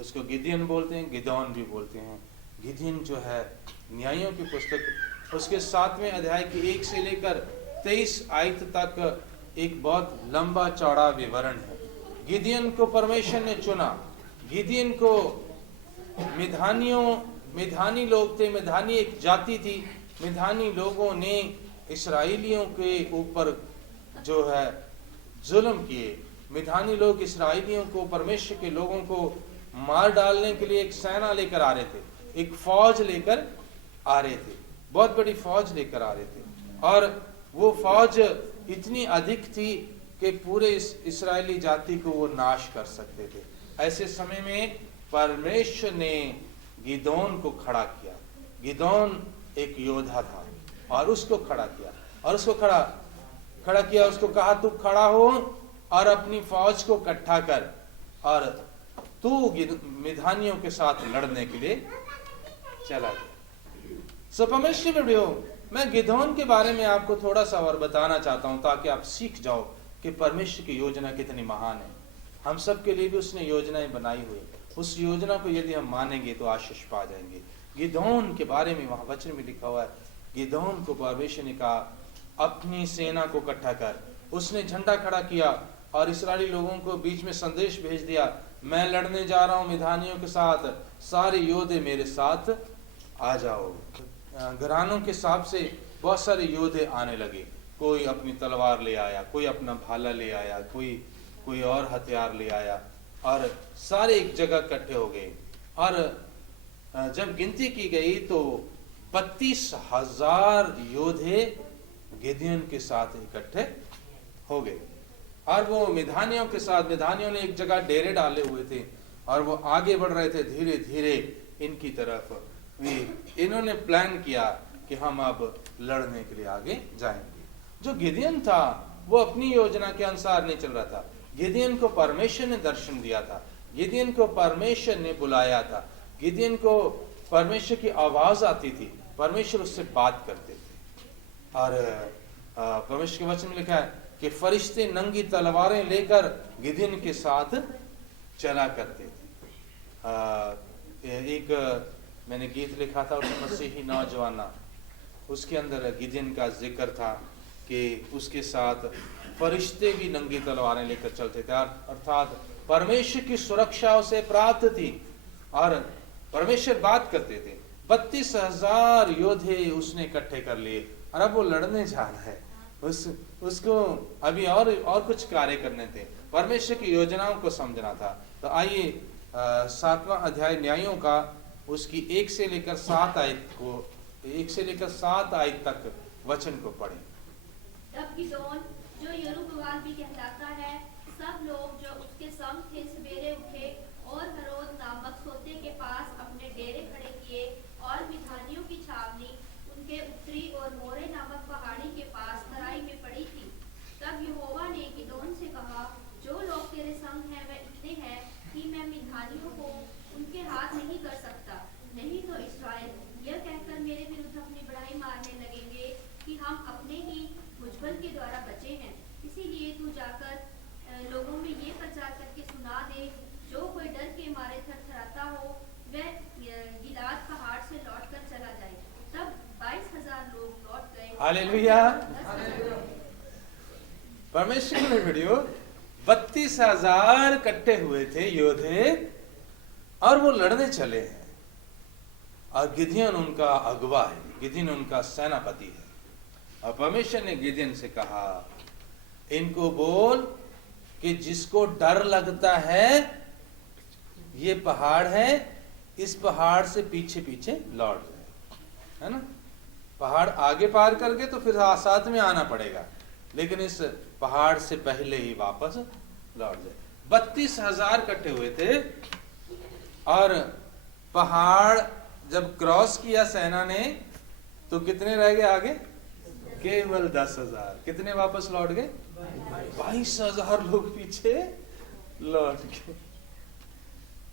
उसको गिदियन बोलते हैं, गिदोन भी बोलते हैं। गिदियन जो है न्यायों की पुस्तक उसके 7वें अध्याय की 1 से लेकर 23 आयत तक एक बहुत लंबा चौड़ा विवरण है। गिदियन को परमेश्वर ने चुना। गिदियन को मिधानी लोग थे, मिधानी एक जाति थी। मिधानी लोगों ने इस्राएलियों के ऊपर जो है जुल्म किए। मिधानी लोग इस्राएलियों को, परमेश्वर के लोगों को मार डालने के लिए एक सेना लेकर आ रहे थे, एक फौज लेकर आ रहे थे, बहुत बड़ी फौज लेकर आ रहे थे। और वो फौज इतनी अधिक थी कि पूरे इस्राएली जाति को वो नाश कर सकते थे। ऐसे समय में परमेश्वर ने गिदोन को खड़ा किया। गिदोन एक योद्धा था और उसको खड़ा किया और उसको खड़ा किया। उसको कहा तू खड़ा हो और अपनी फौज को इकट्ठा कर और तू मिधानियों के साथ लड़ने के लिए चला गया। सो परमेश्वर के बेटियों, मैं गिदोन के बारे में आपको थोड़ा सा और बताना चाहता हूं ताकि आप सीख जाओ कि परमेश्वर की योजना कितनी महान है। हम सब के लिए भी उसने योजनाएं बनाई हुई। उस योजना को यदि हम मानेंगे तो आशीष पा जाएंगे। गिदोन के बारे में वहां वचन में लिखा हुआ है, गिदोन को परमेश्वर ने कहा अपनी सेना को इकट्ठा कर। उसने झंडा खड़ा किया और इस्राएली लोगों को बीच में संदेश भेज दिया, मैं लड़ने जा रहा हूं मिधानियों के साथ, सारे योद्धे मेरे साथ आ जाओ। घरानों के हिसाब से बहुत सारे योद्धे आने लगे। कोई अपनी तलवार ले आया, कोई अपना भाला ले आया, कोई और हथियार ले आया और सारे एक जगह इकट्ठे हो गए। और जब गिनती की गई तो 32,000 योद्धे गिदियन के साथ इकट्ठे हो गए। और वो मिधानियों के साथ, मिधानियों ने एक जगह डेरे डाले हुए थे और वो आगे बढ़ रहे थे धीरे धीरे इनकी तरफ। इन्होंने प्लान किया कि हम अब लड़ने के लिए आगे जाएंगे। जो गिदियन था वो अपनी योजना के अनुसार नहीं चल रहा था। गिदियन को परमेश्वर ने दर्शन दिया था, गिदियन को परमेश्वर ने बुलाया था, गिदियन को परमेश्वर की आवाज आती थी, परमेश्वर उससे बात करते थे। और परमेश्वर के वचन में लिखा है कि फरिश्ते नंगी तलवारें लेकर गिदियन के साथ चला करते थे। एक मैंने गीत लिखा था उसमें मसीही नौजवाना, उसके अंदर गिदियन का जिक्र था कि उसके साथ फरिश्ते भी नंगी तलवारें लेकर चलते थे, अर्थात परमेश्वर की सुरक्षा उसे प्राप्त थी और परमेश्वर बात करते थे। 32,000 योद्धे उसने इकट्ठे कर लिए और अब वो लड़ने जा रहा है। उसको अभी और कुछ कार्य करने थे, परमेश्वर की योजनाओं को समझना था। तो आइए 7वां अध्याय न्यायों का उसकी 1 से लेकर 7 आयत तक वचन को पढ़ें। तब गिदोन, जो यरूब्बाल भी कहलाता है, सब लोग जो उसके संग थे सवेरे उठे और हरोद नामक सोते के पास अपने डेरे खड़े किए और मिधानियों की छावनी उनके उत्तरी और मोरे नामक पहाड़ी के पास तराई में पड़ी थी। तब यहोवा ने गिदोन से कहा, जो लोग तेरे संग हैं वे इतने हैं कि मैं मिधानियों को उनके हाथ नहीं कर सकता, नहीं तो इस्राएल यह कहकर मेरे विरुद्ध अपनी बड़ाई मारने लगेंगे कि हम अपने ही भुजबल के द्वारा बचे हैं। इसीलिए तू जाकर लोगों में ये प्रचार करके सुना दे, जो कोई डर के मारे थरथराता हो वह गिलाद पहाड़ से लौटकर चला जाए। तब 22,000 लोग लौट गए। हालेलुया। परमेश्वर ने वीडियो 32,000 इकट्ठे हुए थे योद्धे और वो लड़ने चले हैं। और गिदियन उनका अगवा है, गिदियन उनका सेनापति है। और परमेश्वर ने गिदियन से कहा, इनको बोल कि जिसको डर लगता है ये पहाड़ है, इस पहाड़ से पीछे पीछे लौट जाए, है ना। पहाड़ आगे पार करके तो फिर साथ में आना पड़ेगा, लेकिन इस पहाड़ से पहले ही वापस लौट जाए। 32,000 इकट्ठे हुए थे और पहाड़ जब क्रॉस किया सेना ने तो कितने रह गए आगे? केवल 10,000। कितने वापस लौट गए? 22,000 लोग पीछे लौट गए।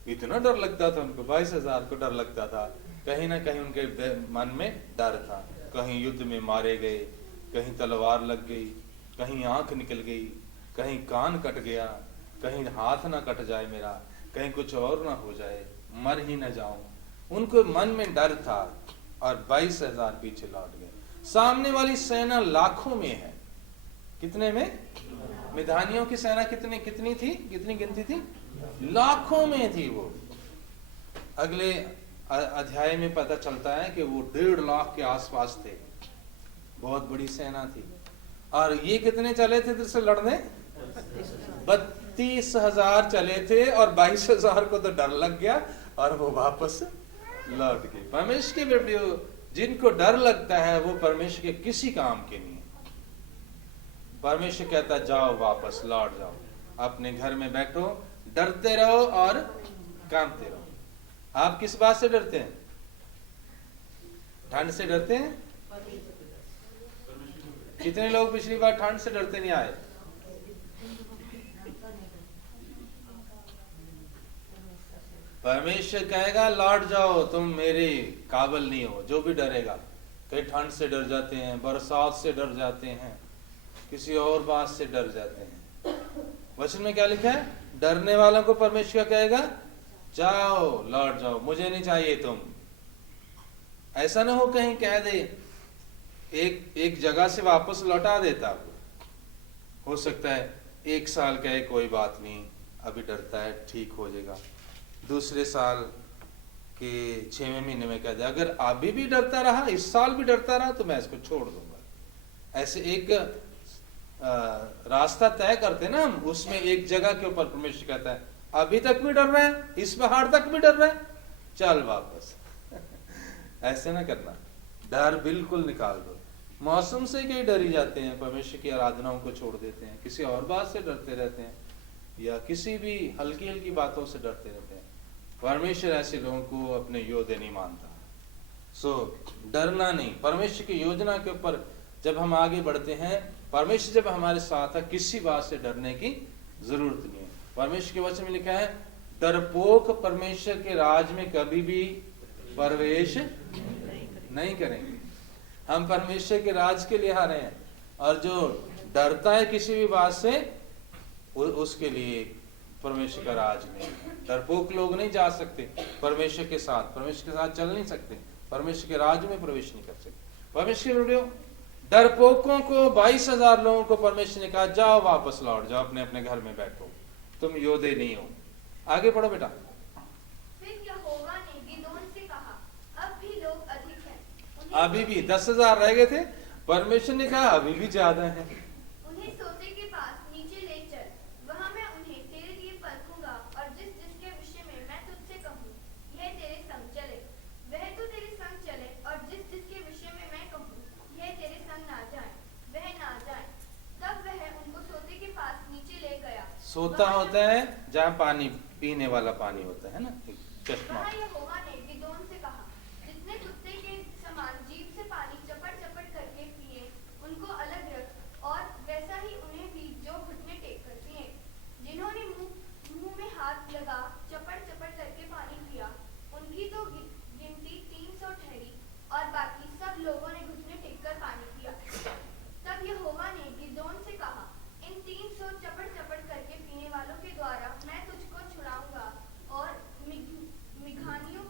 इतना डर लगता था उनको, 22,000 को डर लगता था। कहीं ना कहीं उनके मन में डर था, कहीं युद्ध में मारे गए, कहीं तलवार लग गई, कहीं आंख निकल गई, कहीं कान कट गया, कहीं हाथ ना कट जाए मेरा, कहीं कुछ और ना हो जाए, मर ही ना जाऊं। उनको मन में डर था और 22,000 पीछे लौट गए। सामने वाली सेना लाखों में है। कितने में? मिधानियों की सेना कितनी थी? कितनी गिनती थी? लाखों में थी वो। अगले अध्याय में पता चलता है कि वो 1.5 लाख के आसपास थे। बहुत बड़ी सेना थी। और ये कितने चले थे इधर से लड़ने? 32,000 चले थे और 22,000 को तो डर लग गया और वो वापस लौट गए। परमेश्वर के बेटियों, जिनको डर लगता है वो परमेश्वर के किसी काम के नहीं है। परमेश्वर कहता है जाओ वापस लौट जाओ, अपने घर में बैठो, डरते रहो और कामते रहो। आप किस बात से डरते हैं? ठंड से डरते हैं? कितने लोग पिछली बार ठंड से डरते नहीं आए? परमेश्वर कहेगा लौट जाओ, तुम मेरे काबिल नहीं हो। जो भी डरेगा, कई ठंड से डर जाते हैं, बरसात से डर जाते हैं, किसी और बात से डर जाते हैं। वचन में क्या लिखा है? डरने वालों को परमेश्वर कहेगा जाओ लौट जाओ, मुझे नहीं चाहिए तुम। ऐसा ना हो कहीं कह दे, एक जगह से वापस लौटा देता। हो सकता है 1 साल कहे कोई बात नहीं, अभी डरता है, ठीक हो जाएगा। दूसरे साल के 6वें महीने में कह दे अगर अभी भी डरता रहा, इस साल भी डरता रहा, तो मैं इसको छोड़ दूंगा। ऐसे एक रास्ता तय करते ना हम, उसमें एक जगह के ऊपर परमेश्वर कहता है अभी तक भी डर रहा है, इस पहाड़ तक भी डर रहा है, चल वापस। ऐसे ना करना, डर बिल्कुल निकाल दो। मौसम से कई डरी जाते हैं, परमेश्वर की आराधनाओं को छोड़ देते हैं, किसी और बात से डरते रहते हैं, या किसी भी हल्की हल्की बातों से डरते रहते हैं। परमेश्वर ऐसे लोगों को अपने योद्धे नहीं मानता। सो डरना नहीं। परमेश्वर की योजना के ऊपर जब हम आगे बढ़ते हैं, परमेश्वर जब हमारे साथ है, किसी बात से डरने की जरूरत नहीं है। परमेश्वर के वचन में लिखा है डरपोक परमेश्वर के राज में कभी भी प्रवेश नहीं करेंगे। हम परमेश्वर के राज के लिए आ रहे हैं, और जो डरता है किसी भी बात से, उसके लिए परमेश्वर का राज नहीं। डरपोक लोग नहीं जा सकते परमेश्वर के साथ, परमेश्वर के साथ चल नहीं सकते, परमेश्वर के राज में प्रवेश नहीं कर सकते। परमेश्वर के वीडियो, डरपोकों को 22,000 लोगों को परमेश्वर ने कहा जाओ वापस लौट जाओ, अपने अपने घर में बैठो, तुम योद्धे नहीं हो। आगे पढ़ो बेटा। फिर यहोवा ने गिदोन से कहा, अब भी लोग अधिक हैं। अभी भी 10,000 रह गए थे, परमेश्वर ने कहा अभी भी ज्यादा है। उन्हें सोते के पास नीचे ले चल, वहां मैं उन्हें तेरे लिए परखूंगा, और जिस जिसके विषय में मैं तुझसे कहूँ यह तेरे संग चले, वह तो तेरे संग चले, और जिस जिसके विषय में मैं कहूँ यह तेरे संग ना जाए, वह ना जाए। तब वह उनको सोते के पास नीचे ले गया। सोता होता है जहाँ पानी पीने वाला पानी होता है ना, एक चश्मा। वहाँ यहोवा ने गिदोन से कहा, जितने कुत्ते के समान जीभ से पानी चपड़ चपड़ करके पिए, उनको अलग रख, और वैसा ही उन्हें भी जो घुटने टेक कर पिए। जिन्होंने मुंह में हाथ लगा चपड़ चपड़ करके पानी पिया, उनकी तो गिनती 300 ठहरी, और बाकी सब लोगों ने घुटने टेक कर पानी पिया। तब यहोवा ने गिदोन से कहा, इन 300 चपड़ चपड़ करके पीने वालों के द्वारा मैं तुझको छुड़ाऊंगा, और मिघानियों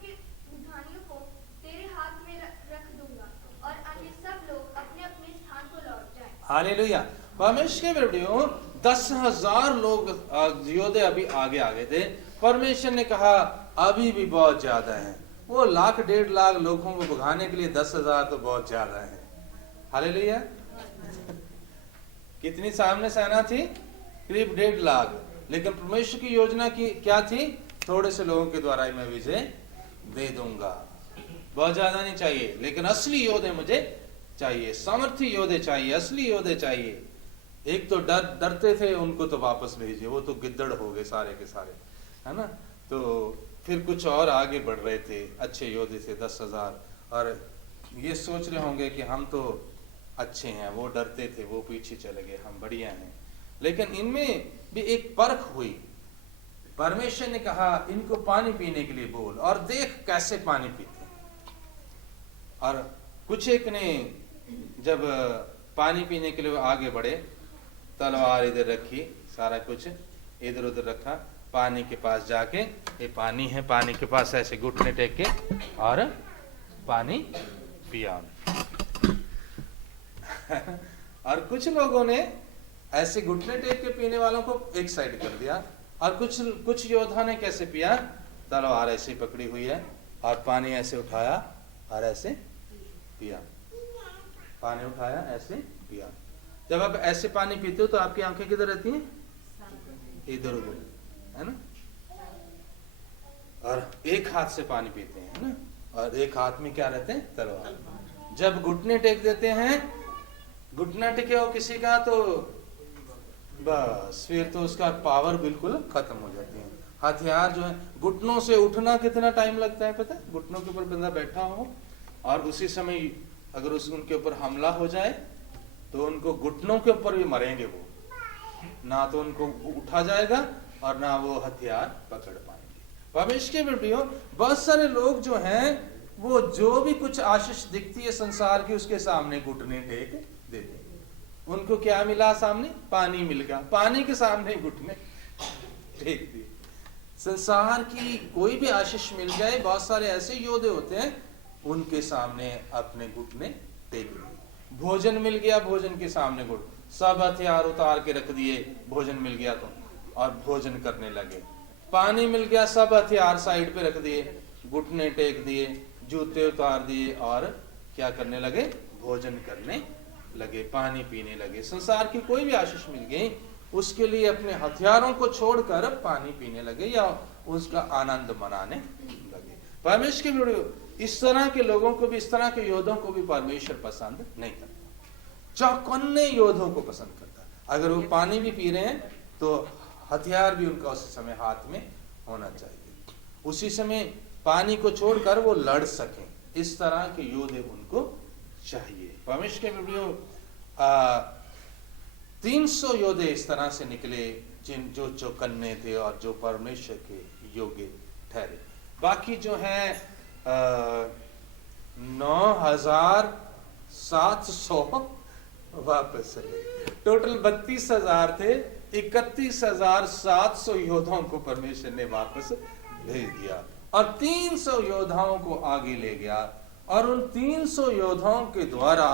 को तेरे हाथ में रख दूंगा, और अन्य सब लोग अपने अपने स्थान को लौट जाएं। हालेलुया। परमेश्वर के बेटियों, 10,000 लोग योद्धे अभी आगे आगे थे। परमेश्वर ने कहा अभी भी बहुत ज्यादा है। वो 1,00,000 1.5 लाख लोगों को भगाने के लिए 10,000 तो बहुत ज्यादा है। हालेलुया। कितनी सामने सेना थी? करीब 1.5 लाख। लेकिन परमेश्वर की योजना की क्या थी? थोड़े से लोगों के द्वारा ही मैं विजय दे दूंगा। बहुत ज्यादा नहीं चाहिए, लेकिन असली योद्धे मुझे चाहिए, सामर्थ्य योद्धे चाहिए, असली योद्धे चाहिए। एक तो डरते थे, उनको तो वापस भेजिए, वो तो गिद्दड़ हो गए सारे के सारे, है ना। तो फिर कुछ और आगे बढ़ रहे थे, अच्छे योद्धे थे 10,000, और ये सोच रहे होंगे कि हम तो अच्छे हैं, वो डरते थे, वो पीछे चले गए, हम बढ़िया हैं। लेकिन इनमें भी एक परख हुई। परमेश्वर ने कहा इनको पानी पीने के लिए बोल, और देख कैसे पानी पीते हैं। और कुछ एक ने जब पानी पीने के लिए आगे बढ़े, तलवार इधर रखी, सारा कुछ इधर उधर रखा, पानी के पास जाके, ये पानी है, पानी के पास ऐसे घुटने टेक के और पानी पिया। और कुछ लोगों ने ऐसे घुटने टेक के पीने वालों को एक साइड कर दिया, और कुछ योद्धा ने कैसे पिया, तलवार ऐसे पकड़ी हुई है और पानी ऐसे उठाया और ऐसे पिया, पानी उठाया ऐसे पिया। जब आप ऐसे पानी पीते हो तो आपकी आंखें किधर रहती हैं, इधर उधर, है ना। और एक हाथ से पानी पीते हैं, है ना, और एक हाथ में क्या रहते हैं, तलवार। जब घुटने टेक देते हैं, घुटना टेके हो किसी का तो बस फिर तो उसका पावर बिल्कुल खत्म हो जाती है। हथियार जो है, घुटनों से उठना कितना टाइम लगता है पता है, घुटनों के ऊपर बंदा बैठा हो और उसी समय अगर उनके ऊपर हमला हो जाए तो उनको घुटनों के ऊपर भी मरेंगे वो, ना तो उनको उठा जाएगा और ना वो हथियार पकड़ पाएंगे। परमेश्वर के बेटियों, बहुत सारे लोग जो हैं वो जो भी कुछ आशीष दिखती है संसार की उसके सामने घुटने टेक देते। उनको क्या मिला सामने, पानी मिल गया, पानी के सामने घुटने टेक दिए। संसार की कोई भी आशीष मिल जाए, बहुत सारे ऐसे योद्धे होते हैं उनके सामने अपने घुटने टेक दिए। भोजन मिल गया, भोजन के सामने घुट, सब हथियार उतार के रख दिए, भोजन मिल गया तो, और भोजन करने लगे। पानी मिल गया, सब हथियार साइड पे रख दिए, घुटने टेक दिए, जूते उतार दिए और क्या करने लगे, भोजन करने लगे, पानी पीने लगे। संसार की कोई भी आशीष मिल गई उसके लिए अपने हथियारों को छोड़कर पानी पीने लगे या उसका आनंद मनाने लगे। परमेश्वर के वीडियो, इस तरह के लोगों को भी, इस तरह के योद्धों को भी परमेश्वर पसंद नहीं करता। चौकन्ने योद्धों को पसंद करता है। अगर वो पानी भी पी रहे हैं तो हथियार भी उनका उसी समय हाथ में होना चाहिए, उसी समय पानी को छोड़कर वो लड़ सकें। इस तरह के योद्धे उनको चाहिए। परमेश्वर के वीडियो, 300 योद्धे इस तरह से निकले जो चौकन्ने थे और जो परमेश्वर के योग्य ठहरे। बाकी जो है 9,700 वापस चले। टोटल 32,000 थे, 31,700 योद्धाओं को परमेश्वर ने वापस भेज दिया और 300 योद्धाओं को आगे ले गया। और उन 300 योद्धाओं के द्वारा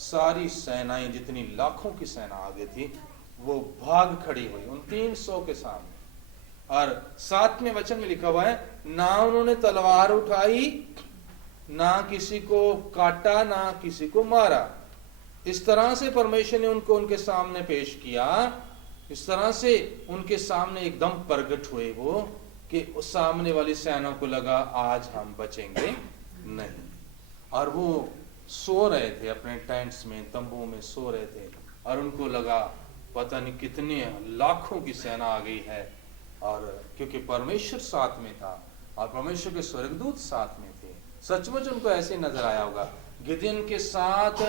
सारी सेनाएं, जितनी लाखों की सेना आगे थी, वो भाग खड़ी हुई उन 300 के सामने। और 7वें वचन में लिखा हुआ है, ना उन्होंने तलवार उठाई, ना किसी को काटा, ना किसी को मारा। इस तरह से परमेश्वर ने उनको उनके सामने पेश किया, इस तरह से उनके सामने एकदम प्रगट हुए वो, कि उस सामने वाली सेना को लगा आज हम बचेंगे नहीं। और वो सो रहे थे अपने टेंट्स में, तंबू में सो रहे थे, और उनको लगा पता नहीं कितने लाखों की सेना आ गई है। और क्योंकि परमेश्वर साथ में था और परमेश्वर के स्वर्गदूत साथ में थे, सचमुच उनको ऐसे नजर आया होगा। गिदोन के साथ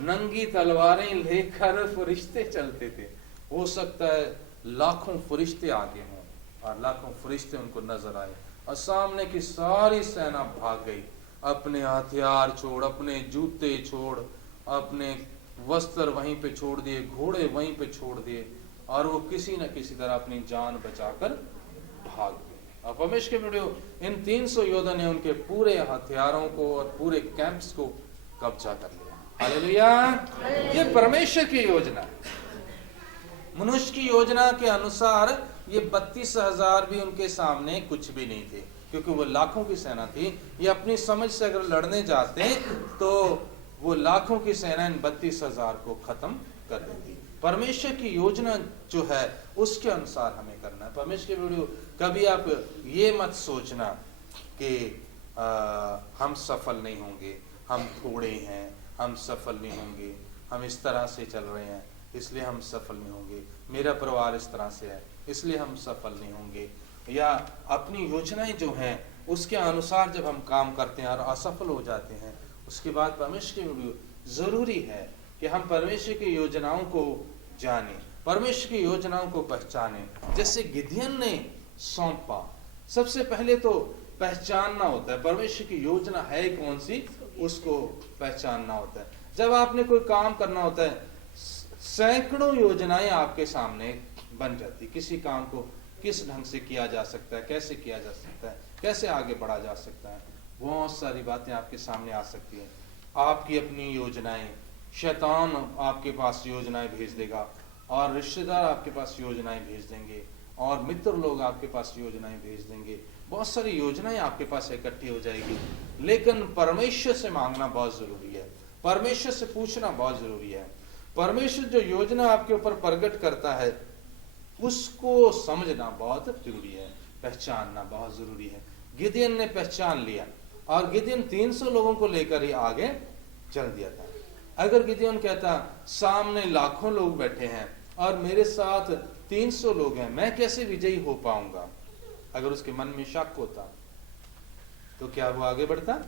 नंगी तलवारें लेकर फरिश्ते चलते थे, हो सकता है लाखों फरिश्ते आगे हों और लाखों फरिश्ते उनको नजर आए, और सामने की सारी सेना भाग गई, अपने हथियार छोड़, अपने जूते छोड़, अपने वस्त्र वहीं पे छोड़ दिए, घोड़े वहीं पे छोड़ दिए, और वो किसी न किसी तरह अपनी जान बचाकर भाग गए। और परमेश्वर के वीडियो, इन 300 योद्धा ने उनके पूरे हथियारों को और पूरे कैंप्स को कब्जा कर लिया। हालेलुया! ये परमेश्वर की योजना है। मनुष्य की योजना के अनुसार ये 32,000 भी उनके सामने कुछ भी नहीं थे, क्योंकि वो लाखों की सेना थी। ये अपनी समझ से अगर लड़ने जाते तो वो लाखों की सेना इन 32,000 को खत्म कर देती। परमेश्वर की योजना जो है उसके अनुसार हमें करना है। परमेश्वर के वीडियो, कभी आप ये मत सोचना कि हम सफल नहीं होंगे, हम थोड़े हैं, हम सफल नहीं होंगे, हम इस तरह से चल रहे हैं इसलिए हम सफल नहीं होंगे, मेरा परिवार इस तरह से है इसलिए हम सफल नहीं होंगे। या अपनी योजनाएं जो हैं उसके अनुसार जब हम काम करते हैं और असफल हो जाते हैं, उसके बाद परमेश्वर की जरूरी है कि हम परमेश्वर की योजनाओं को जानें, परमेश्वर की योजनाओं को पहचानें। जैसे गिदियन ने सौंपा, सबसे पहले तो पहचानना होता है परमेश्वर की योजना है कौन सी, उसको पहचानना होता है। जब आपने कोई काम करना होता है, सैकड़ों योजनाएं आपके सामने बन जाती, किसी काम को किस ढंग से किया जा सकता है, कैसे किया जा सकता है, कैसे आगे बढ़ा जा सकता है, बहुत सारी बातें आपके सामने आ सकती हैं। आपकी अपनी योजनाएं, शैतान आपके पास योजनाएं भेज देगा, और रिश्तेदार आपके पास योजनाएं भेज देंगे, और मित्र लोग आपके पास योजनाएं भेज देंगे, बहुत सारी योजनाएं आपके पास इकट्ठी हो जाएगी। लेकिन परमेश्वर से मांगना बहुत जरूरी है, परमेश्वर से पूछना बहुत जरूरी है। परमेश्वर जो योजना आपके ऊपर प्रकट करता है उसको समझना बहुत जरूरी है, पहचानना बहुत जरूरी है। गिदियन ने पहचान लिया, और गिदियन 300 लोगों को लेकर ही आगे चल दिया था। अगर गिदियन कहता सामने लाखों लोग बैठे हैं और मेरे साथ 300 लोग हैं, मैं कैसे विजयी हो पाऊंगा, अगर उसके मन में शक होता तो क्या वो आगे बढ़ता?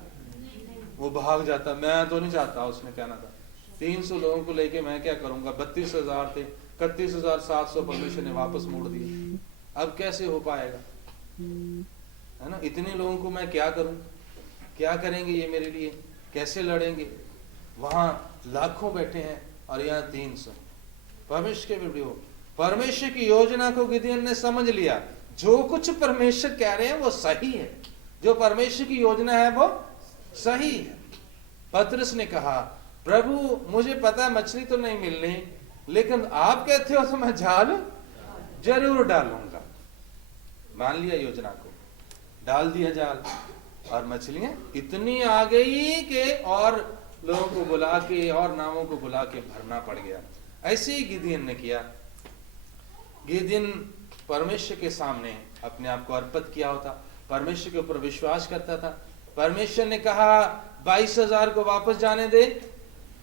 वो भाग जाता। मैं तो नहीं चाहता, उसने कहना था 300 लोगों को लेके मैं क्या करूंगा, 32,000 थे, 31,700 परमेश्वर ने वापस मोड़ दिए, अब कैसे हो पाएगा, है ना। इतने लोगों को मैं क्या करूं, क्या करेंगे ये मेरे लिए, कैसे लड़ेंगे। वहां लाखों बैठे हैं और यहाँ 300। परमेश्वर के वीडियो, परमेश्वर की योजना को गिदियन ने समझ लिया। जो कुछ परमेश्वर कह रहे हैं वो सही है, जो परमेश्वर की योजना है वो सही है। पतरस ने कहा प्रभु मुझे पता है मछली तो नहीं मिलनी, लेकिन आप कहते हो तो मैं जाल जरूर डालूंगा। मान लिया योजना को, डाल दिया जाल, और मछलियां इतनी आ गई कि और लोगों को बुला के और नावों को बुला के भरना पड़ गया। ऐसे ही गिदियन ने किया। गिदियन परमेश्वर के सामने अपने आप को अर्पित किया होता, परमेश्वर के ऊपर विश्वास करता था। परमेश्वर ने कहा 22,000 को वापस जाने दे,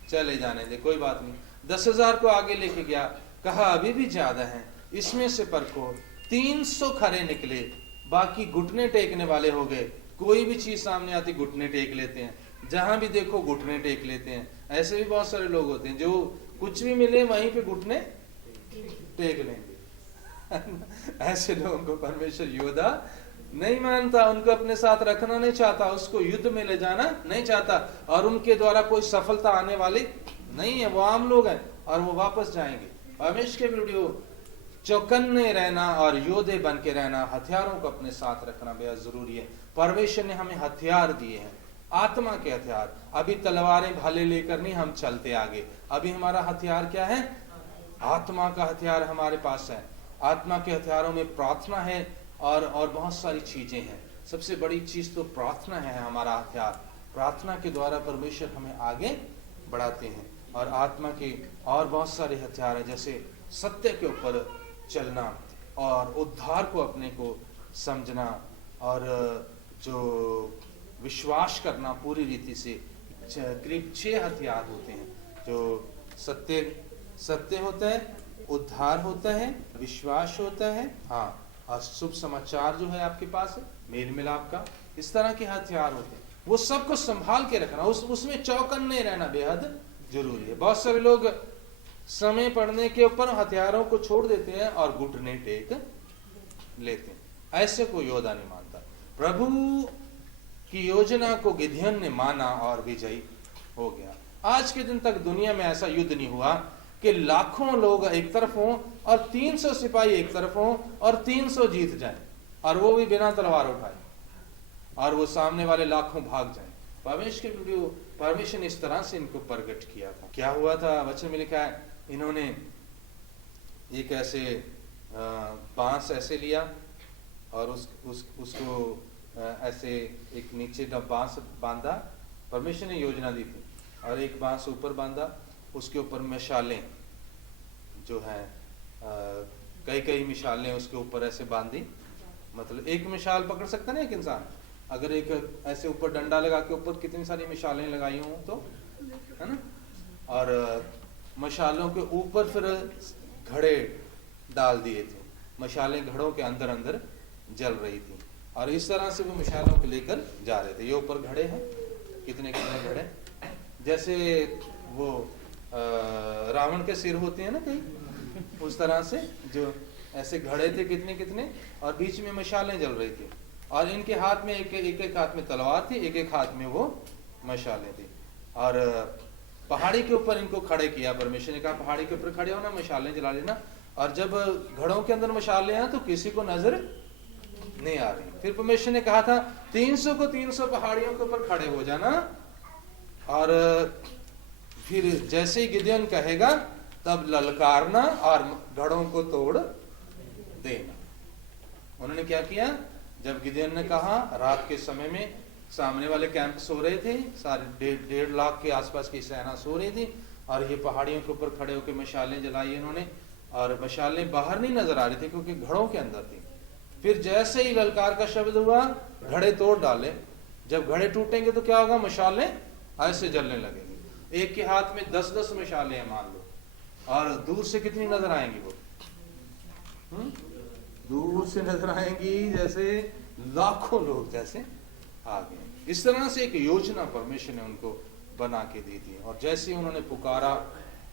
चले जाने दे, कोई बात नहीं। 10,000 को आगे लेके गया, कहा अभी भी ज्यादा है, इसमें से परखो। 300 खरे निकले, बाकी घुटने टेकने वाले हो गए। कोई भी चीज सामने आती घुटने टेक लेते हैं, जहां भी देखो घुटने टेक लेते हैं। ऐसे भी बहुत सारे लोग होते हैं जो कुछ भी मिले वहीं पे घुटने टेक लेंगे। ऐसे लोगों को परमेश्वर योद्धा नहीं मानता, उनको अपने साथ रखना नहीं चाहता, उसको युद्ध में ले जाना नहीं चाहता, और उनके द्वारा कोई सफलता आने वाली नहीं है। वो आम लोग हैं और वो वापस जाएंगे। परमेश्वर के वीडियो, चौकन्ने रहना और योद्धे बन के रहना, हथियारों को अपने साथ रखना बेहद जरूरी है। परमेश्वर ने हमें हथियार दिए हैं, आत्मा के हथियार। अभी तलवारें भाले लेकर नहीं हम चलते आगे, अभी हमारा हथियार क्या है? आत्मा का हथियार हमारे पास है। आत्मा के हथियारों में प्रार्थना है और बहुत सारी चीजें हैं। सबसे बड़ी चीज तो प्रार्थना है हमारा हथियार। प्रार्थना के द्वारा परमेश्वर हमें आगे बढ़ाते हैं। और आत्मा के और बहुत सारे हथियार हैं, जैसे सत्य के ऊपर चलना और उद्धार को अपने को समझना और जो विश्वास करना पूरी रीति से। करीब 6 हथियार होते हैं, जो सत्य होता है, उद्धार होता है, विश्वास होता है, हाँ, और शुभ समाचार जो है आपके पास है, मेल मिलाप का, इस तरह के हथियार होते हैं। वो सबको संभाल के रखना, उसमें चौकन्ने रहना बेहद जरूरी है। बहुत सारे लोग समय पड़ने के ऊपर हथियारों को छोड़ देते हैं और घुटने टेक लेते हैं। ऐसे को योद्धा नहीं मानता। प्रभु की योजना को गिदियन ने माना और विजयी हो गया। आज के दिन तक दुनिया में ऐसा युद्ध नहीं हुआ कि लाखों लोग एक तरफ हों और 300 सिपाही एक तरफ हों और 300 जीत जाएं, और वो भी बिना तलवार उठाए, और वो सामने वाले लाखों भाग जाएं। परमेश्वर ने इस तरह से इनको प्रकट किया था। क्या हुआ था? वचन में लिखा है, इन्होंने एक ऐसे बांस ऐसे लिया और उसको ऐसे एक नीचे बांस बांधा। परमेश्वर ने योजना दी थी, और एक बांस ऊपर बांधा, उसके ऊपर मिसालें जो है कई मिसालें उसके ऊपर ऐसे बांधी। मतलब एक मिसाल पकड़ सकता ना एक इंसान, अगर एक ऐसे ऊपर डंडा लगा के ऊपर कितनी सारी मिसालें लगाई हों तो, है ना। और मशालों के ऊपर फिर घड़े डाल दिए थे, मशालें घड़ों के अंदर अंदर जल रही थी। और इस तरह से वो मशालों को लेकर जा रहे थे। ये ऊपर घड़े हैं, कितने कितने घड़े, जैसे वो रावण के सिर होते हैं ना कहीं, उस तरह से जो ऐसे घड़े थे कितने कितने, और बीच में मशालें जल रही थी। और इनके हाथ में एक हाथ में तलवार थी, एक हाथ में वो मशालें थी। और पहाड़ी के ऊपर इनको खड़े किया परमेश्वर ने, कहा पहाड़ी के ऊपर खड़े होना, मशालें जला लेना। और जब घड़ों के अंदर मशालें हैं तो किसी को नजर नहीं आ रही। फिर परमेश्वर ने कहा था 300 को 300 पहाड़ियों के ऊपर खड़े हो जाना, और फिर जैसे ही गिदयोन कहेगा तब ललकारना और घड़ों को तोड़ देना। उन्होंने क्या किया, जब गिदयोन ने कहा, रात के समय में सामने वाले कैंप सो रहे थे, सारे 1.5 लाख के आसपास की सेना सो रही थी, और ये पहाड़ियों के ऊपर खड़े होकर मशालें जलाई इन्होंने, और मशालें बाहर नहीं नजर आ रही थी क्योंकि घड़ों के अंदर थी। फिर जैसे ही ललकार का शब्द हुआ, घड़े तोड़ डाले। जब घड़े टूटेंगे तो क्या होगा, मशालें ऐसे जलने लगेंगी। एक के हाथ में 10-10 मशालें हैं मान लो, और दूर से कितनी नजर आएंगी वो, दूर से नजर आएंगी जैसे लाखों लोग जैसे आ गए। इस तरह से एक योजना परमेश्वर ने उनको बना के दी थी। और जैसे ही उन्होंने पुकारा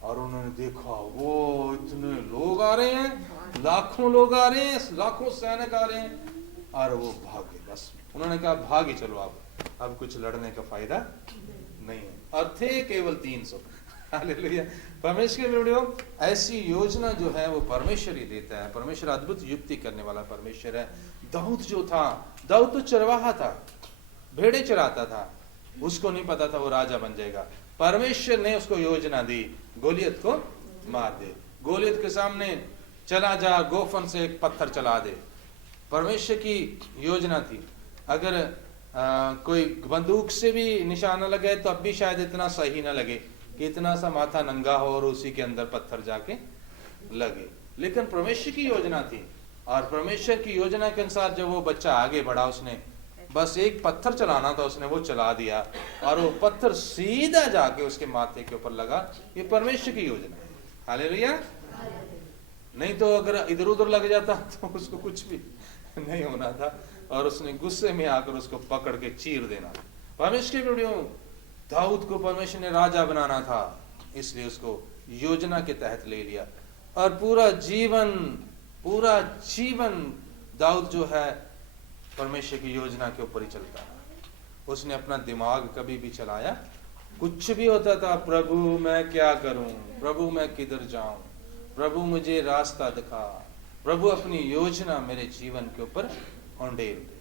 और उन्होंने देखा वो इतने लोग आ रहे हैं, लाखों लोग आ रहे हैं, लाखों सैनिक आ रहे हैं, और वो भागे। बस उन्होंने कहा भागे चलो, अब कुछ लड़ने का फायदा नहीं है। और थे केवल 300। हालेलुया। परमेश्वर के वीडियो, ऐसी योजना जो है वो परमेश्वर ही देता है। परमेश्वर अद्भुत युक्ति करने वाला परमेश्वर है। दाऊद जो था, दाऊद तो चरवाहा था, भेड़े चराता था, उसको नहीं पता था वो राजा बन जाएगा। परमेश्वर ने उसको योजना दी, गोलियत को मार दे, गोलियत के सामने चला जा, गोफन से एक पत्थर चला दे। परमेश्वर की योजना थी। अगर कोई बंदूक से भी निशाना लगे तो अब भी शायद इतना सही ना लगे कि इतना सा माथा नंगा हो और उसी के अंदर पत्थर जाके लगे, लेकिन परमेश्वर की योजना थी। और परमेश्वर की योजना के अनुसार जब वो बच्चा आगे बढ़ा, उसने बस एक पत्थर चलाना था, उसने वो चला दिया, और वो पत्थर सीधा जाके उसके माथे के ऊपर लगा। ये परमेश्वर की योजना है। हालेलुया। नहीं तो अगर इधर उधर लग जाता तो उसको कुछ भी नहीं होना था, और उसने गुस्से में आकर उसको पकड़ के चीर देना। परमेश्वर के वीडियो, दाऊद को परमेश्वर ने राजा बनाना था, इसलिए उसको योजना के तहत ले लिया। और पूरा जीवन दाऊद जो है परमेश्वर की योजना के ऊपर ही चलता है। उसने अपना दिमाग कभी भी चलाया, कुछ भी होता था, प्रभु मैं क्या करूं, प्रभु मैं किधर जाऊं, प्रभु मुझे रास्ता दिखा, प्रभु अपनी योजना मेरे जीवन के ऊपर उंडेल दे।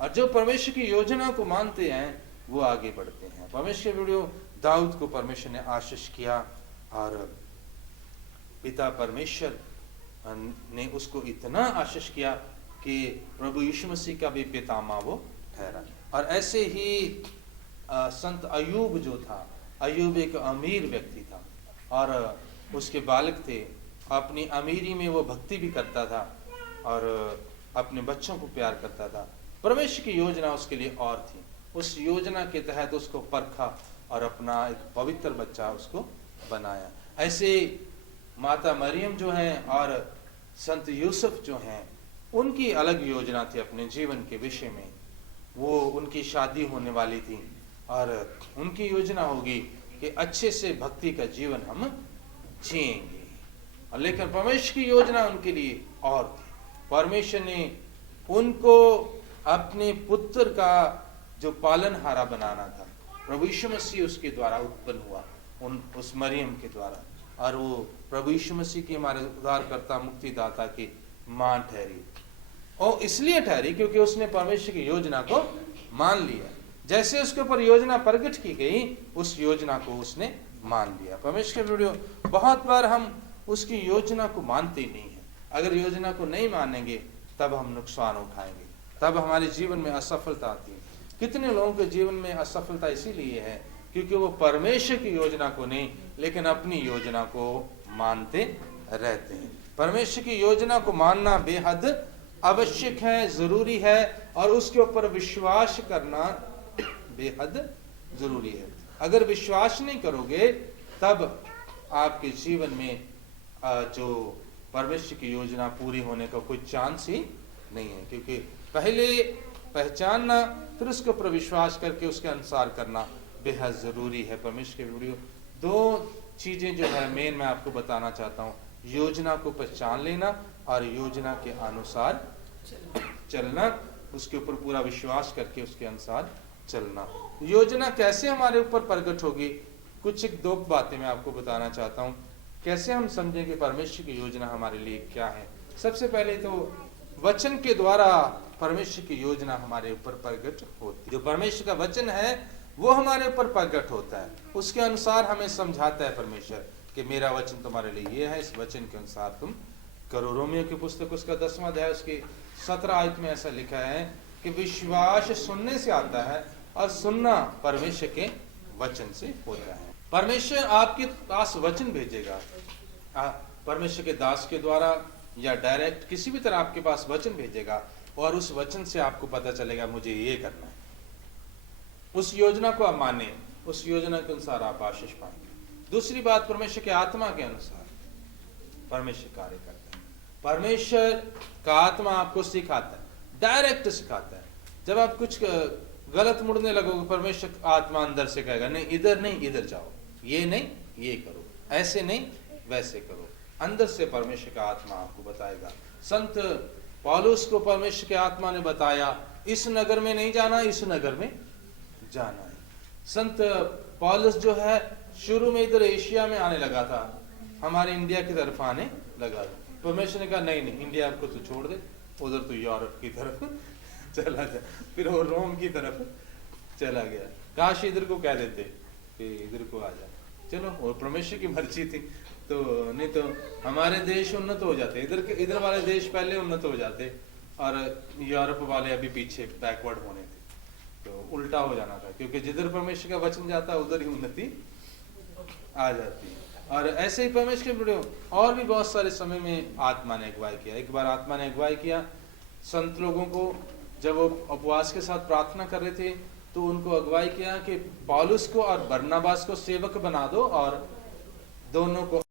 और जो परमेश्वर की योजना को मानते हैं वो आगे बढ़ते हैं। परमेश्वर वीडियो, दाऊद को परमेश्वर ने आशीष किया, और पिता परमेश्वर ने उसको इतना आशीष किया कि प्रभु यीशु मसीह का भी पितामह वो ठहरा। और ऐसे ही संत अयूब जो था, अयूब एक अमीर व्यक्ति था, और उसके बालक थे। अपनी अमीरी में वो भक्ति भी करता था, और अपने बच्चों को प्यार करता था। परमेश्वर की योजना उसके लिए और थी। उस योजना के तहत उसको परखा और अपना एक पवित्र बच्चा उसको बनाया। ऐसे माता मरियम जो हैं और संत यूसुफ जो हैं, उनकी अलग योजना थी अपने जीवन के विषय में। वो उनकी शादी होने वाली थी, और उनकी योजना होगी कि अच्छे से भक्ति का जीवन हम जिएंगे। लेकिन परमेश्वर की योजना उनके लिए और थी। परमेश्वर ने उनको अपने पुत्र का जो पालनहारा बनाना था, प्रभु यीशु मसीह उसके द्वारा उत्पन्न हुआ, उस मरियम के द्वारा। और वो प्रभु यीशु मसीह की हमारे उद्धारकर्ता मुक्तिदाता की मां ठहरी, और इसलिए ठहरी क्योंकि उसने परमेश्वर की योजना को मान लिया। जैसे उसके ऊपर योजना प्रकट की गई, उस योजना को उसने मान लिया। परमेश्वर के वीडियो, बहुत बार हम उसकी योजना को मानते ही नहीं है। अगर योजना को नहीं मानेंगे तब हम नुकसान उठाएंगे, तब हमारे जीवन में असफलता आती है। कितने लोगों के जीवन में असफलता इसीलिए है क्योंकि वो परमेश्वर की योजना को नहीं, लेकिन अपनी योजना को मानते रहते हैं। परमेश्वर की योजना को मानना बेहद आवश्यक है, जरूरी है, और उसके ऊपर विश्वास करना बेहद जरूरी है। अगर विश्वास नहीं करोगे तब आपके जीवन में जो परमेश्वर की योजना पूरी होने का कोई चांस ही नहीं है, क्योंकि पहले पहचानना फिर उसके ऊपर विश्वास करके उसके अनुसार करना बेहद ज़रूरी है। परमेश्वर के वीडियो, दो चीज़ें जो है मेन मैं आपको बताना चाहता हूँ, योजना को पहचान लेना और योजना के अनुसार चलना, उसके ऊपर पूरा विश्वास करके उसके अनुसार चलना। योजना कैसे हमारे ऊपर प्रकट होगी, कुछ एक दो बातें मैं आपको बताना चाहता हूँ, कैसे हम समझें कि परमेश्वर की योजना हमारे लिए क्या है। सबसे पहले तो वचन के द्वारा परमेश्वर की योजना हमारे ऊपर प्रकट होती है। जो परमेश्वर का वचन है वो हमारे ऊपर प्रकट होता है, उसके अनुसार हमें समझाता है परमेश्वर कि मेरा वचन तुम्हारे लिए ये है, इस वचन के अनुसार तुम करो। रोमियो की पुस्तक उसका 10वां अध्याय उसकी 17 आयत में ऐसा लिखा है कि विश्वास सुनने से आता है और सुनना परमेश्वर के वचन से होता है। परमेश्वर आपके पास वचन भेजेगा, परमेश्वर के दास के द्वारा या डायरेक्ट किसी भी तरह आपके पास वचन भेजेगा, और उस वचन से आपको पता चलेगा मुझे ये करना है। उस योजना को आप माने, उस योजना के अनुसार आप आशीष पाएंगे। दूसरी बात, परमेश्वर के आत्मा के अनुसार परमेश्वर कार्य करता है। परमेश्वर का आत्मा आपको सिखाता है, डायरेक्ट सिखाता है। जब आप कुछ गलत मुड़ने लगोगे, परमेश्वर आत्मा अंदर से कहेगा नहीं इधर नहीं, इधर जाओ, ये नहीं ये करो, ऐसे नहीं वैसे करो। अंदर से परमेश्वर का आत्मा आपको बताएगा। संत पौलुस को परमेश्वर के आत्मा ने बताया इस नगर में नहीं जाना, इस नगर में जाना है। संत पौलुस जो है शुरू में इधर एशिया में आने लगा था, हमारे इंडिया की तरफ आने लगा। परमेश्वर ने कहा नहीं नहीं, इंडिया को तो छोड़ दे, उधर तो यूरोप की तरफ चला जा। फिर वो रोम की तरफ चला गया। काश इधर को कह देते कि इधर को आ जा, चलो, और परमेश्वर की मर्जी थी, तो नहीं तो हमारे देश उन्नत हो जाते, इधर वाले देश पहले उन्नत हो जाते और यूरोप वाले अभी पीछे बैकवर्ड होने थे। तो उल्टा हो जाना था, क्योंकि जिधर परमेश्वर का वचन जाता है उधर ही उन्नति आ जाती है। और ऐसे ही परमेश्वर के वीडियो और भी बहुत सारे समय में आत्मा ने अगुवाई किया। एक बार आत्मा ने अगुवाई किया संत लोगों को, जब वो उपवास के साथ प्रार्थना कर रहे थे तो उनको अगुवाई किया कि पौलुस को और बरनबास को सेवक बना दो और दोनों को